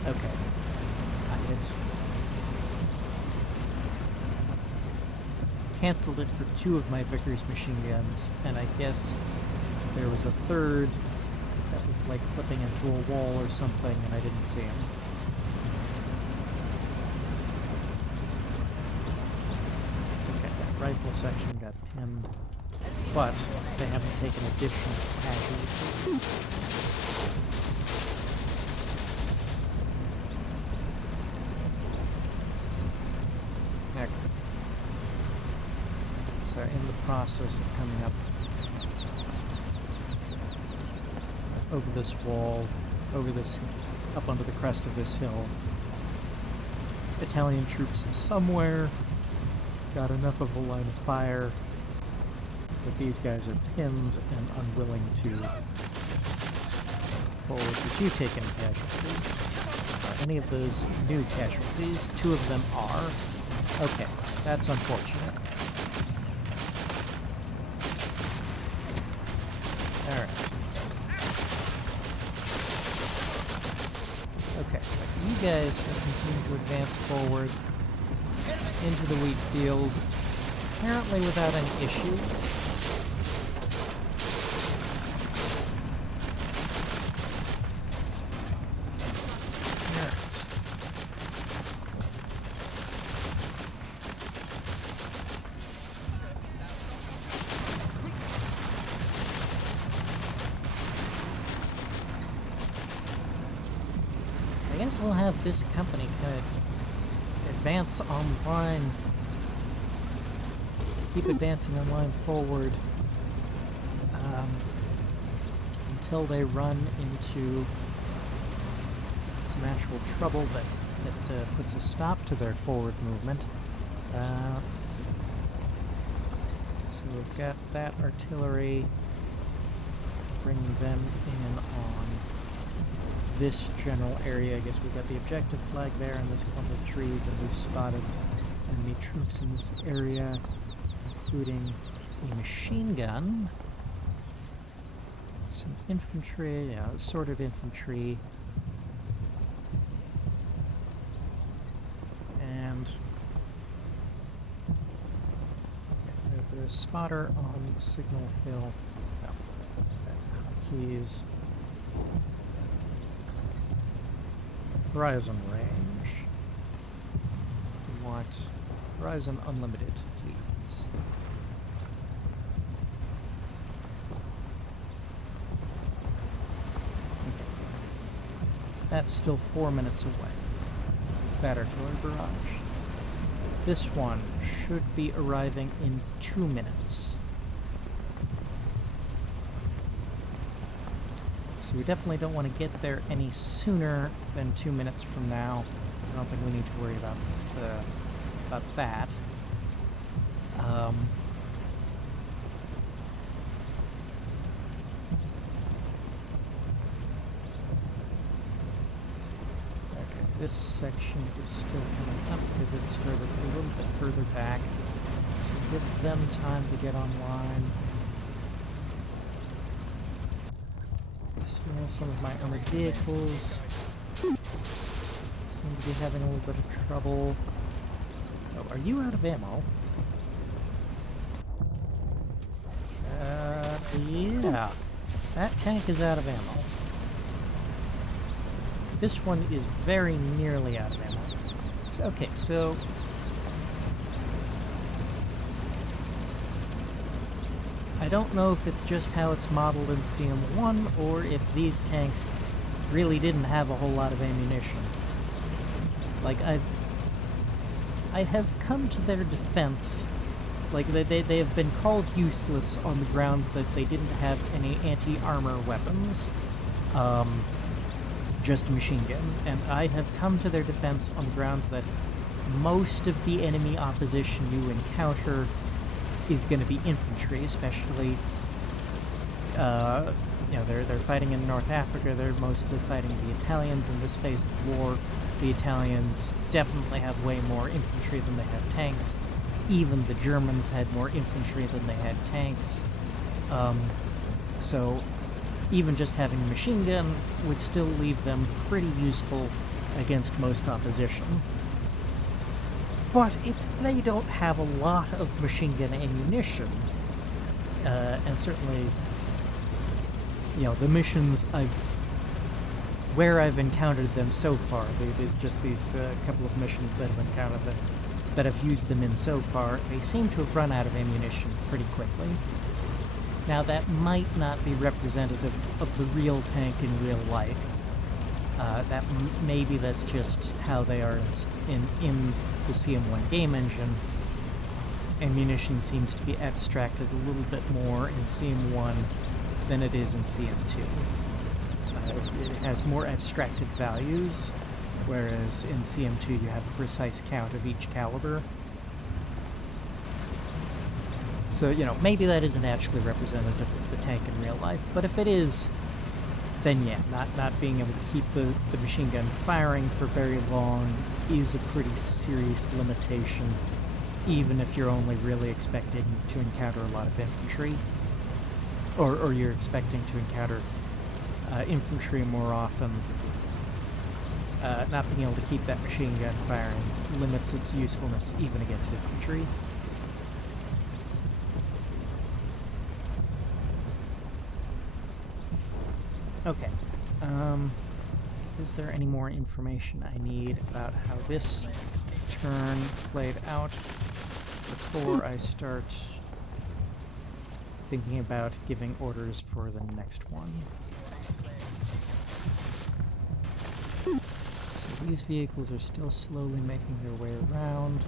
Okay. I had canceled it for 2 of my Vickers machine guns, and I guess there was a third that was like flipping into a wall or something, and I didn't see him. Okay, that rifle section got pinned, but they haven't taken additional casualties. So in the process of coming up over this wall, over this, up onto the crest of this hill. Italian troops somewhere got enough of a line of fire that these guys are pinned and unwilling to forward. Did you take any casualties? Any of those new casualties? 2 of them are. Okay, that's unfortunate. Alright. Okay, you guys can continue to advance forward into the wheat field, apparently without any issue. I guess we'll have this company kind of advance online, keep advancing online forward until they run into some actual trouble that puts a stop to their forward movement. Let's see. So we've got that artillery, bring them in on this general area. I guess we've got the objective flag there and this clump of trees, and we've spotted enemy troops in this area, including a machine gun, some infantry, sort of infantry, and there's a spotter on Signal Hill. He's Horizon range. We want Horizon Unlimited, please. Okay. That's still 4 minutes away. That artillery barrage. This one should be arriving in 2 minutes. So we definitely don't want to get there any sooner than 2 minutes from now. I don't think we need to worry about that. Okay, this section is still coming up because it started a little bit further back. So give them time to get online. Some of my armored vehicles seem to be having a little bit of trouble. Oh, are you out of ammo? Yeah. That tank is out of ammo. This one is very nearly out of ammo. So, okay, so... I don't know if it's just how it's modeled in CM1, or if these tanks really didn't have a whole lot of ammunition. Like, I have come to their defense. Like, they have been called useless on the grounds that they didn't have any anti-armor weapons. Just a machine gun. And I have come to their defense on the grounds that most of the enemy opposition you encounter is going to be infantry, especially, you know, they're fighting in North Africa, they're mostly fighting the Italians in this phase of the war. The Italians definitely have way more infantry than they have tanks. Even the Germans had more infantry than they had tanks. So even just having a machine gun would still leave them pretty useful against most opposition. But if they don't have a lot of machine gun ammunition, and certainly, you know, the missions where I've encountered them so far, there's just these couple of missions that I've encountered that I've used them in so far, they seem to have run out of ammunition pretty quickly. Now that might not be representative of the real tank in real life. Maybe that's just how they are in the CM1 game engine. Ammunition seems to be abstracted a little bit more in CM1 than it is in CM2. It has more abstracted values, whereas in CM2 you have a precise count of each caliber. So, you know, maybe that isn't actually representative of the tank in real life, but if it is, then yeah, not being able to keep the machine gun firing for very long is a pretty serious limitation, even if you're only really expecting to encounter a lot of infantry, or you're expecting to encounter infantry more often. Not being able to keep that machine gun firing limits its usefulness even against infantry. Okay, is there any more information I need about how this turn played out before I start thinking about giving orders for the next one? So these vehicles are still slowly making their way around.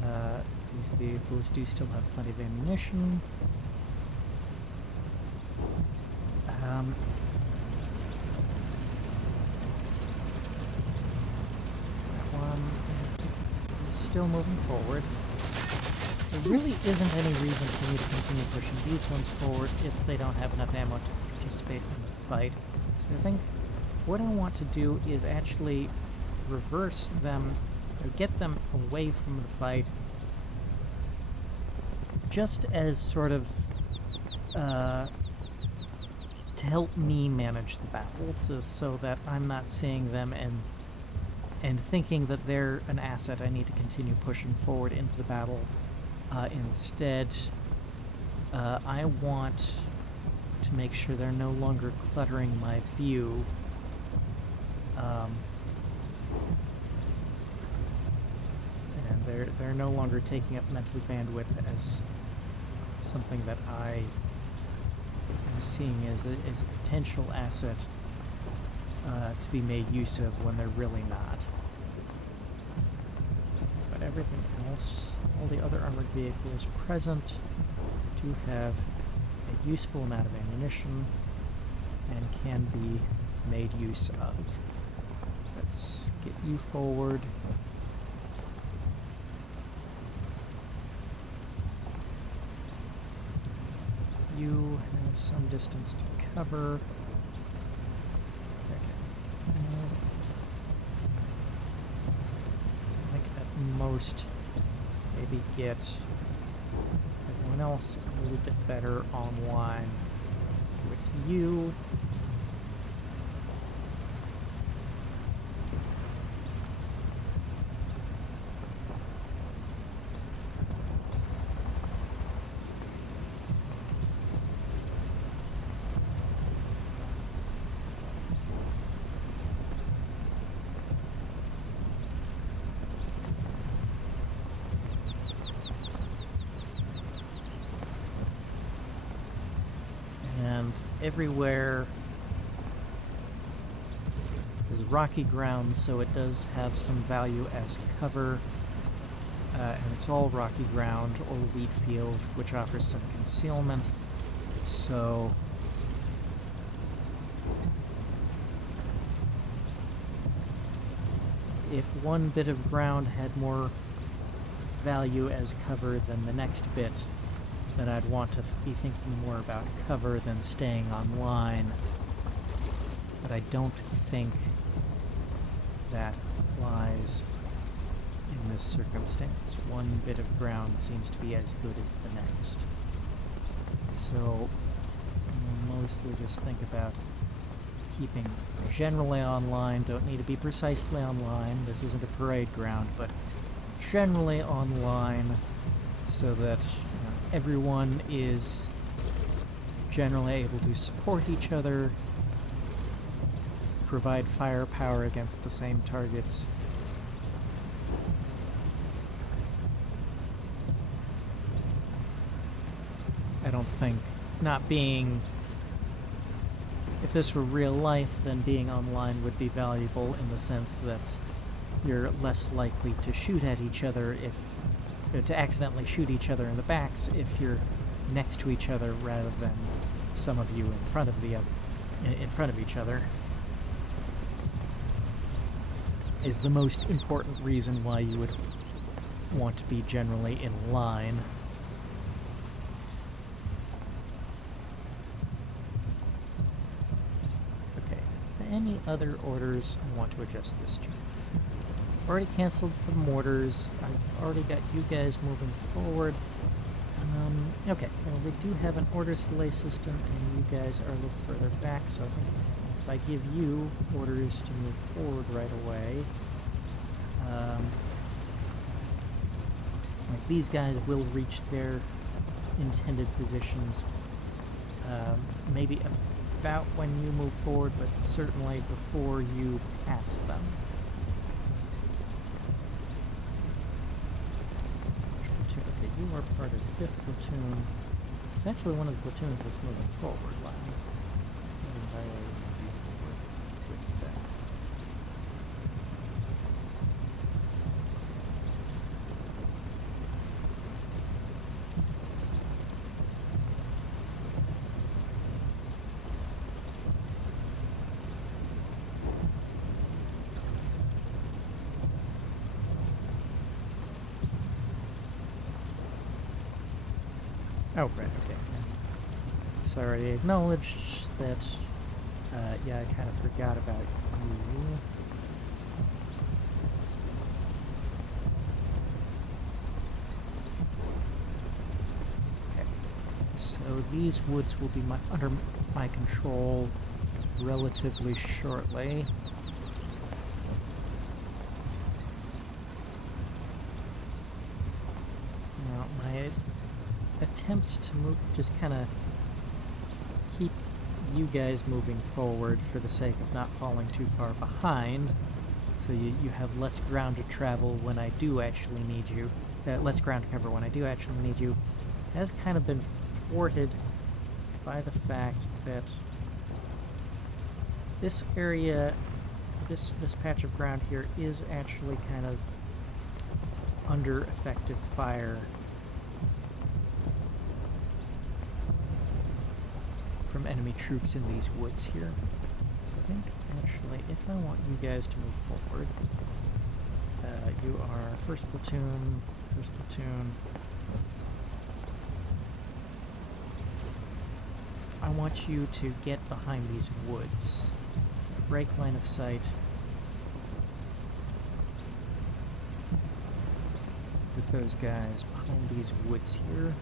These vehicles do still have plenty of ammunition. Still moving forward. There really isn't any reason for me to continue pushing these ones forward if they don't have enough ammo to participate in the fight. So I think what I want to do is actually reverse them, or get them away from the fight, just as sort of to help me manage the battle, so that I'm not seeing them and thinking that they're an asset I need to continue pushing forward into the battle. Instead, I want to make sure they're no longer cluttering my view. And they're no longer taking up mental bandwidth as something that I am seeing as a potential asset to be made use of when they're really not. But everything else, all the other armored vehicles present, do have a useful amount of ammunition. and can be made use of. Let's get you forward. You have some distance to cover. Okay. I think at most, maybe get everyone else a little bit better online with you. Everywhere is rocky ground, so it does have some value as cover, and it's all rocky ground or wheat field, which offers some concealment. So if one bit of ground had more value as cover than the next bit, then I'd want to be thinking more about cover than staying online. But I don't think that applies in this circumstance. One bit of ground seems to be as good as the next. So we'll mostly just think about keeping generally online. Don't need to be precisely online. This isn't a parade ground, but generally online so that everyone is generally able to support each other, provide firepower against the same targets. I don't think if this were real life, then being online would be valuable in the sense that you're less likely to shoot at each other to accidentally shoot each other in the backs if you're next to each other rather than some of you in front of each other, is the most important reason why you would want to be generally in line. Okay, any other orders I want to adjust this to? Already canceled the mortars. I've already got you guys moving forward. Okay, well, they do have an orders delay system, and you guys are a little further back, so I think if I give you orders to move forward right away, like these guys will reach their intended positions maybe about when you move forward, but certainly before you pass them. Okay, you are part of 5th platoon. It's actually one of the platoons that's moving forward, Lyle. Oh, right, okay. Sorry, I acknowledged that, yeah, I kind of forgot about you. Okay, so these woods will be under my control relatively shortly. Now, my attempts to move, just kind of keep you guys moving forward for the sake of not falling too far behind, so you have less ground to travel when I do actually need you, less ground to cover when I do actually need you, has kind of been thwarted by the fact that this area, this patch of ground here is actually kind of under effective fire. from enemy troops in these woods here. So I think, actually, if I want you guys to move forward, you are first platoon. I want you to get behind these woods. Break line of sight. With those guys behind these woods here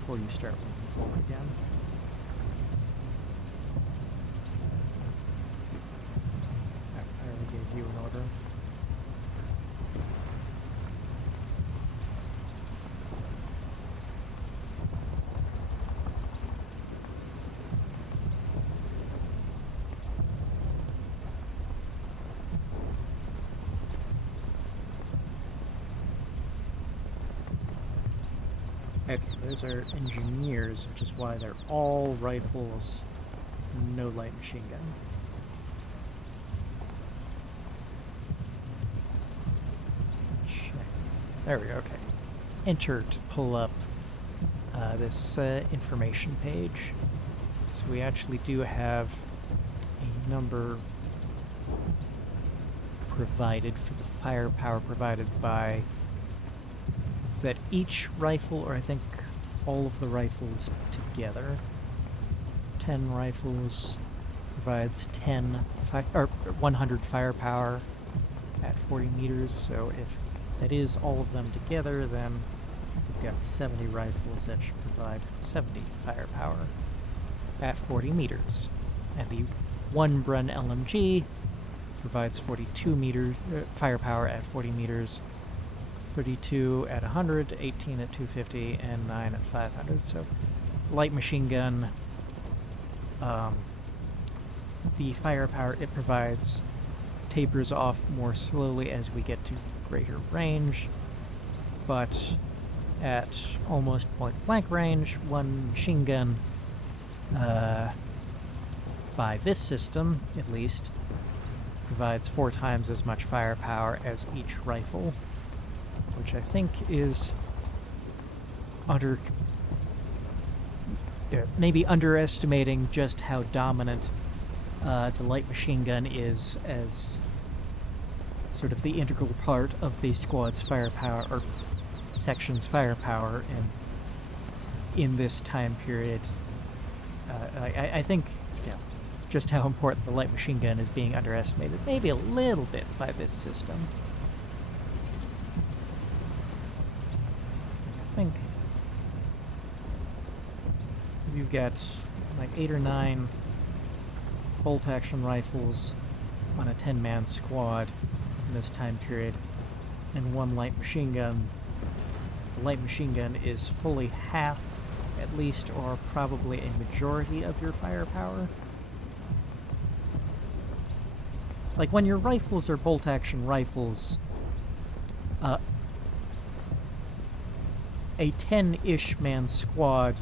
before you start moving forward again. I already gave you an order. Okay, those are engineers, which is why they're all rifles, no light machine gun. Check. There we go, okay. Enter to pull up this information page. So we actually do have a number provided for the firepower provided by... Is that each rifle, or I think all of the rifles together? 10 rifles provides 100 firepower at 40 meters, so if that is all of them together, then we've got 70 rifles that should provide 70 firepower at 40 meters. And the 1 Brun LMG provides 42 meters firepower at 40 meters, 32 at 100, 18 at 250, and 9 at 500. So light machine gun, the firepower it provides tapers off more slowly as we get to greater range, but at almost point blank range, one machine gun, by this system at least, provides 4 times as much firepower as each rifle, which I think is maybe underestimating just how dominant the light machine gun is as sort of the integral part of the squad's firepower, or section's firepower in this time period. I think just how important the light machine gun is being underestimated, maybe a little bit by this system. I think you've got like 8 or 9 bolt-action rifles on a 10-man squad in this time period, and 1 light machine gun. The light machine gun is fully half, at least, or probably a majority of your firepower. Like, when your rifles are bolt-action rifles, a 10-ish man squad,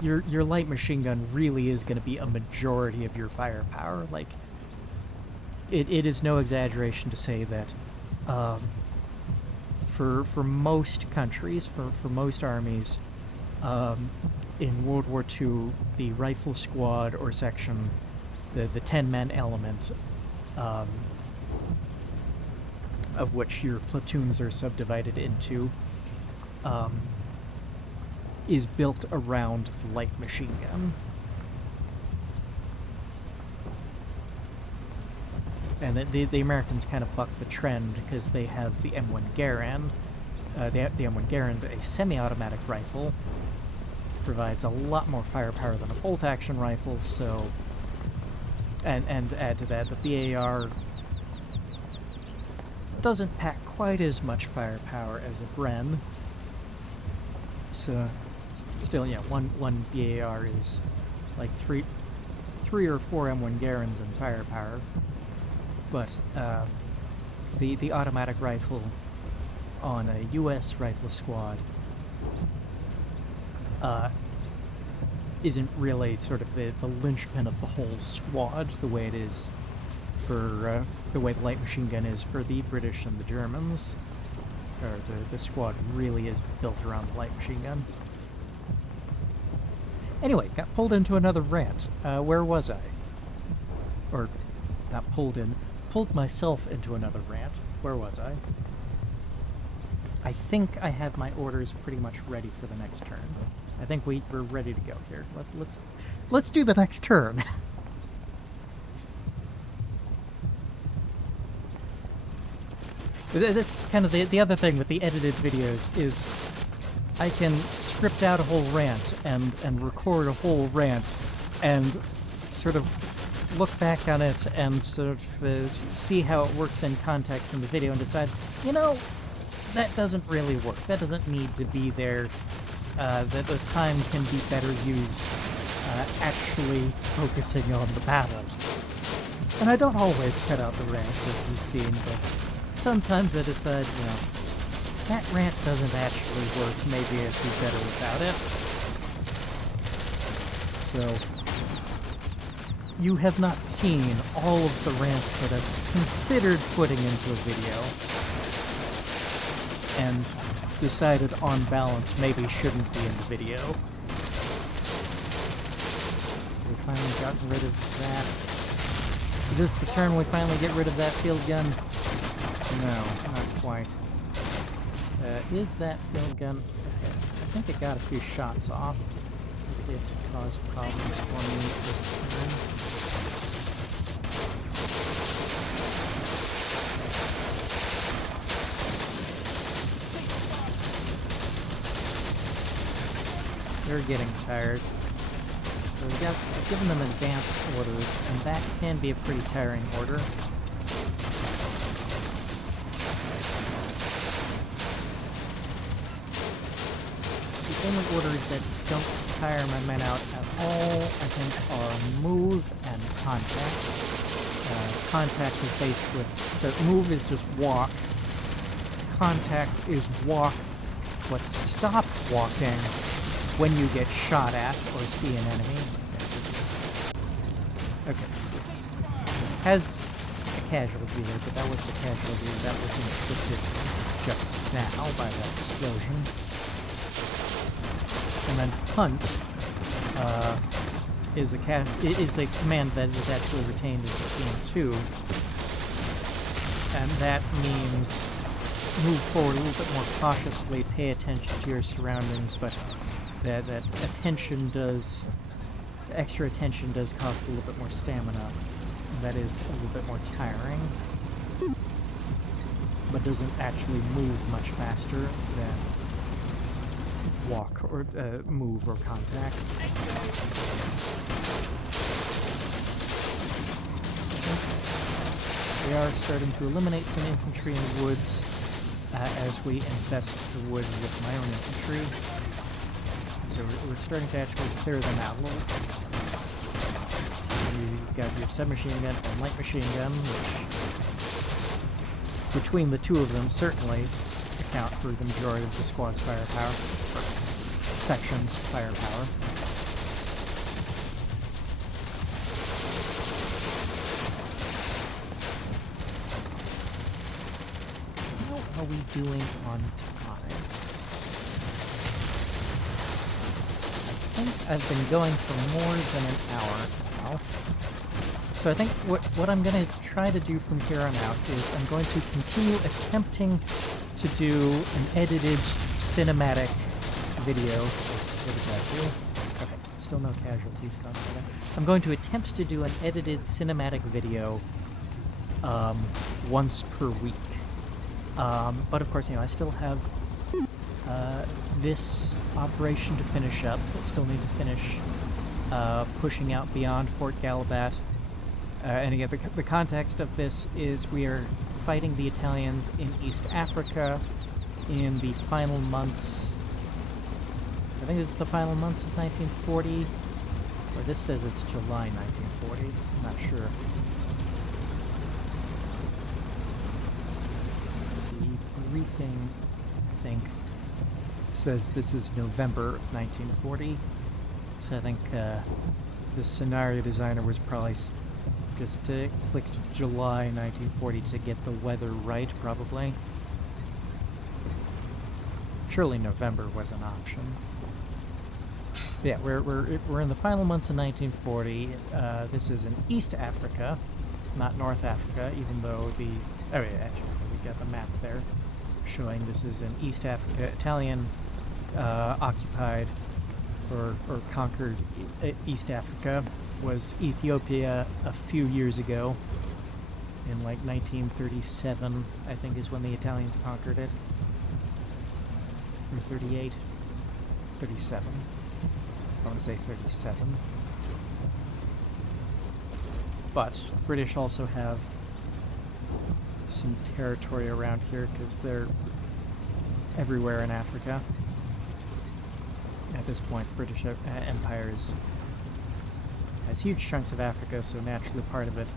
your light machine gun really is going to be a majority of your firepower. Like, it is no exaggeration to say that for most countries, for most armies, in World War II, the rifle squad or section, the 10-man element, of which your platoons are subdivided into, is built around the light machine gun. And the Americans kind of buck the trend because they have the M1 Garand. The M1 Garand, a semi-automatic rifle, provides a lot more firepower than a bolt-action rifle, so... And add to that, the BAR doesn't pack quite as much firepower as a Bren. So, still, yeah, one BAR is like three or four M1 Garands in firepower. But the automatic rifle on a U.S. rifle squad isn't really sort of the linchpin of the whole squad the way it is for the way the light machine gun is for the British and the Germans. Or the squad really is built around the light machine gun. Anyway, got pulled into another rant. Where was I? Or, not pulled in. Pulled myself into another rant. Where was I? I think I have my orders pretty much ready for the next turn. I think we're ready to go here. Let's do the next turn. That's kind of the other thing with the edited videos is I can script out a whole rant and record a whole rant and sort of look back on it and sort of see how it works in context in the video and decide, you know, that doesn't really work. That doesn't need to be there. That the time can be better used actually focusing on the battle. And I don't always cut out the rants, as you've seen, but sometimes I decide, you know, that rant doesn't actually work. Maybe it'd be better without it. So, you have not seen all of the rants that I've considered putting into a video, and decided on balance maybe shouldn't be in the video. We finally gotten rid of that. Is this the turn we finally get rid of that field gun? No, not quite. Is that field gun... Okay, I think it got a few shots off. It caused problems for me this turn. They're getting tired. So I've given them advanced orders, and that can be a pretty tiring order. The only orders that don't tire my men out at all, I think, are move and contact. Contact is basically, the move is just walk. Contact is walk, but stop walking when you get shot at or see an enemy. Okay. Has a casualty there, but that was the casualty that was inflicted just now by that explosion. And then hunt is the command that is actually retained as the CM2, and that means move forward a little bit more cautiously, pay attention to your surroundings, but that extra attention does cost a little bit more stamina. That is a little bit more tiring, but doesn't actually move much faster than walk or move or contact. We are starting to eliminate some infantry in the woods as we infest the woods with my own infantry. So we're starting to actually clear them out a little. You've got your submachine gun and light machine gun, which between the two of them certainly account for the majority of the squad's firepower, or section's firepower. How are we doing on time? I've been going for more than an hour now. So I think what I'm going to try to do from here on out is I'm going to continue attempting to do an edited cinematic video. What does that do? Okay, still no casualties gone for that. I'm going to attempt to do an edited cinematic video once per week. But of course, you know, I still have this operation to finish up. I still need to finish pushing out beyond Fort Gallabat. And again, the context of this is we are fighting the Italians in East Africa in the final months. I think this is the final months of 1940, or this says it's July 1940. I'm not sure. The briefing, I think, says this is November 1940. So I think the scenario designer was probably just clicked July 1940 to get the weather right, probably. Surely November was an option. Yeah, we're in the final months of 1940. This is in East Africa, not North Africa, even though the... Oh yeah, actually, we got the map there showing this is in East Africa. Italian occupied or conquered East Africa was Ethiopia a few years ago. In like 1937, I think is when the Italians conquered it. Or 38? 37. I want to say 37. But the British also have some territory around here because they're everywhere in Africa. At this point, the British Empire has huge chunks of Africa, so naturally part of it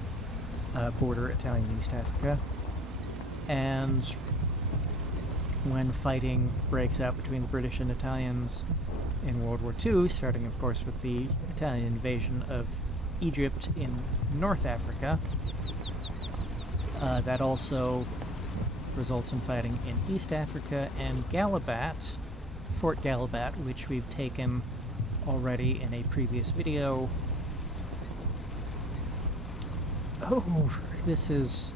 border Italian East Africa. And when fighting breaks out between the British and Italians in World War II, starting of course with the Italian invasion of Egypt in North Africa, that also results in fighting in East Africa, and Gallabat, Fort Gallabat, which we've taken already in a previous video. Oh, this is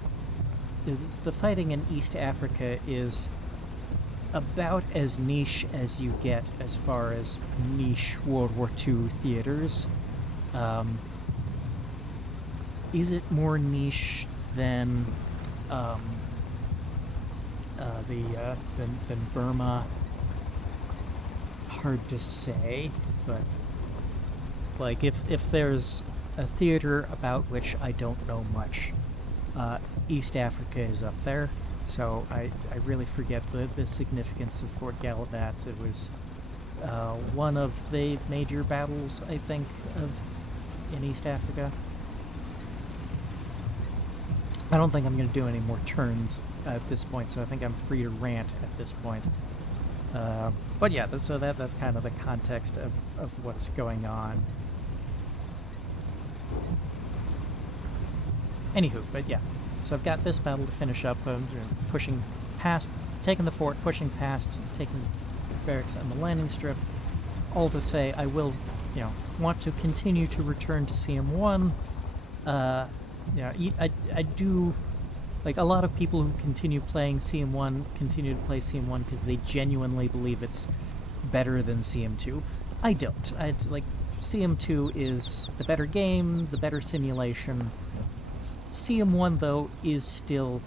the fighting in East Africa is about as niche as you get as far as niche World War II theaters. Is it more niche than than Burma? Hard to say, but like if there's a theater about which I don't know much, East Africa is up there. So I really forget the significance of Fort Gallabat. It was one of the major battles, I think, in East Africa. I don't think I'm going to do any more turns at this point, so I think I'm free to rant at this point. But yeah, so that's kind of the context of what's going on. Anywho, but yeah. So I've got this battle to finish up, pushing past, taking the fort, pushing past, taking barracks on the landing strip. All to say, I will, want to continue to return to CM1. I do, like a lot of people who continue playing CM1 continue to play CM1 because they genuinely believe it's better than CM2. I don't. CM2 is the better game, the better simulation. CM1, though, is still,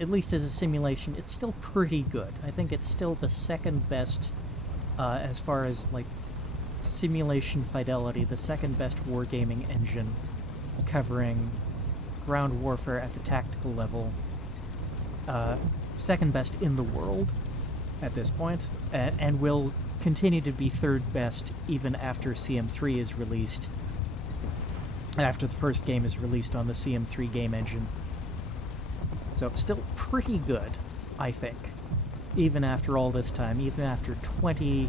at least as a simulation, it's still pretty good. I think it's still the second best, as far as, simulation fidelity, the second best wargaming engine covering ground warfare at the tactical level. Second best in the world at this point, and will continue to be third best even after CM3 is released. After the first game is released on the CM3 game engine. So still pretty good, I think. Even after all this time, even after 20...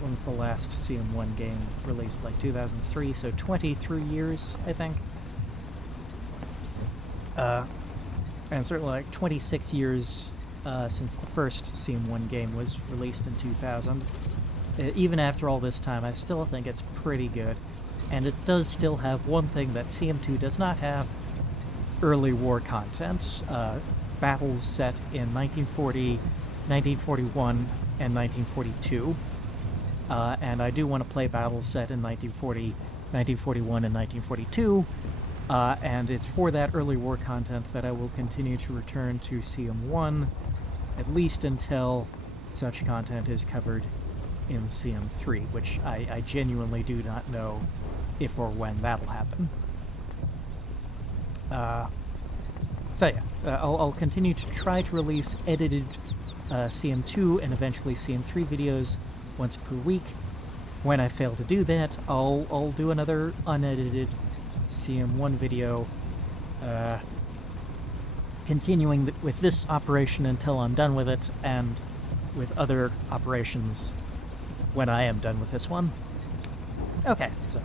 when was the last CM1 game released? Like 2003, so 23 years, I think. And certainly like 26 years since the first CM1 game was released in 2000. Even after all this time, I still think it's pretty good. And it does still have one thing that CM2 does not have: early war content. Battles set in 1940, 1941, and 1942. And I do want to play battles set in 1940, 1941, and 1942. And it's for that early war content that I will continue to return to CM1, at least until such content is covered in CM3, which I genuinely do not know if or when that'll happen. So yeah, I'll continue to try to release edited CM2 and eventually CM3 videos once per week. When I fail to do that, I'll do another unedited CM1 video, continuing with this operation until I'm done with it, and with other operations when I am done with this one. Okay, so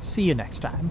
see you next time.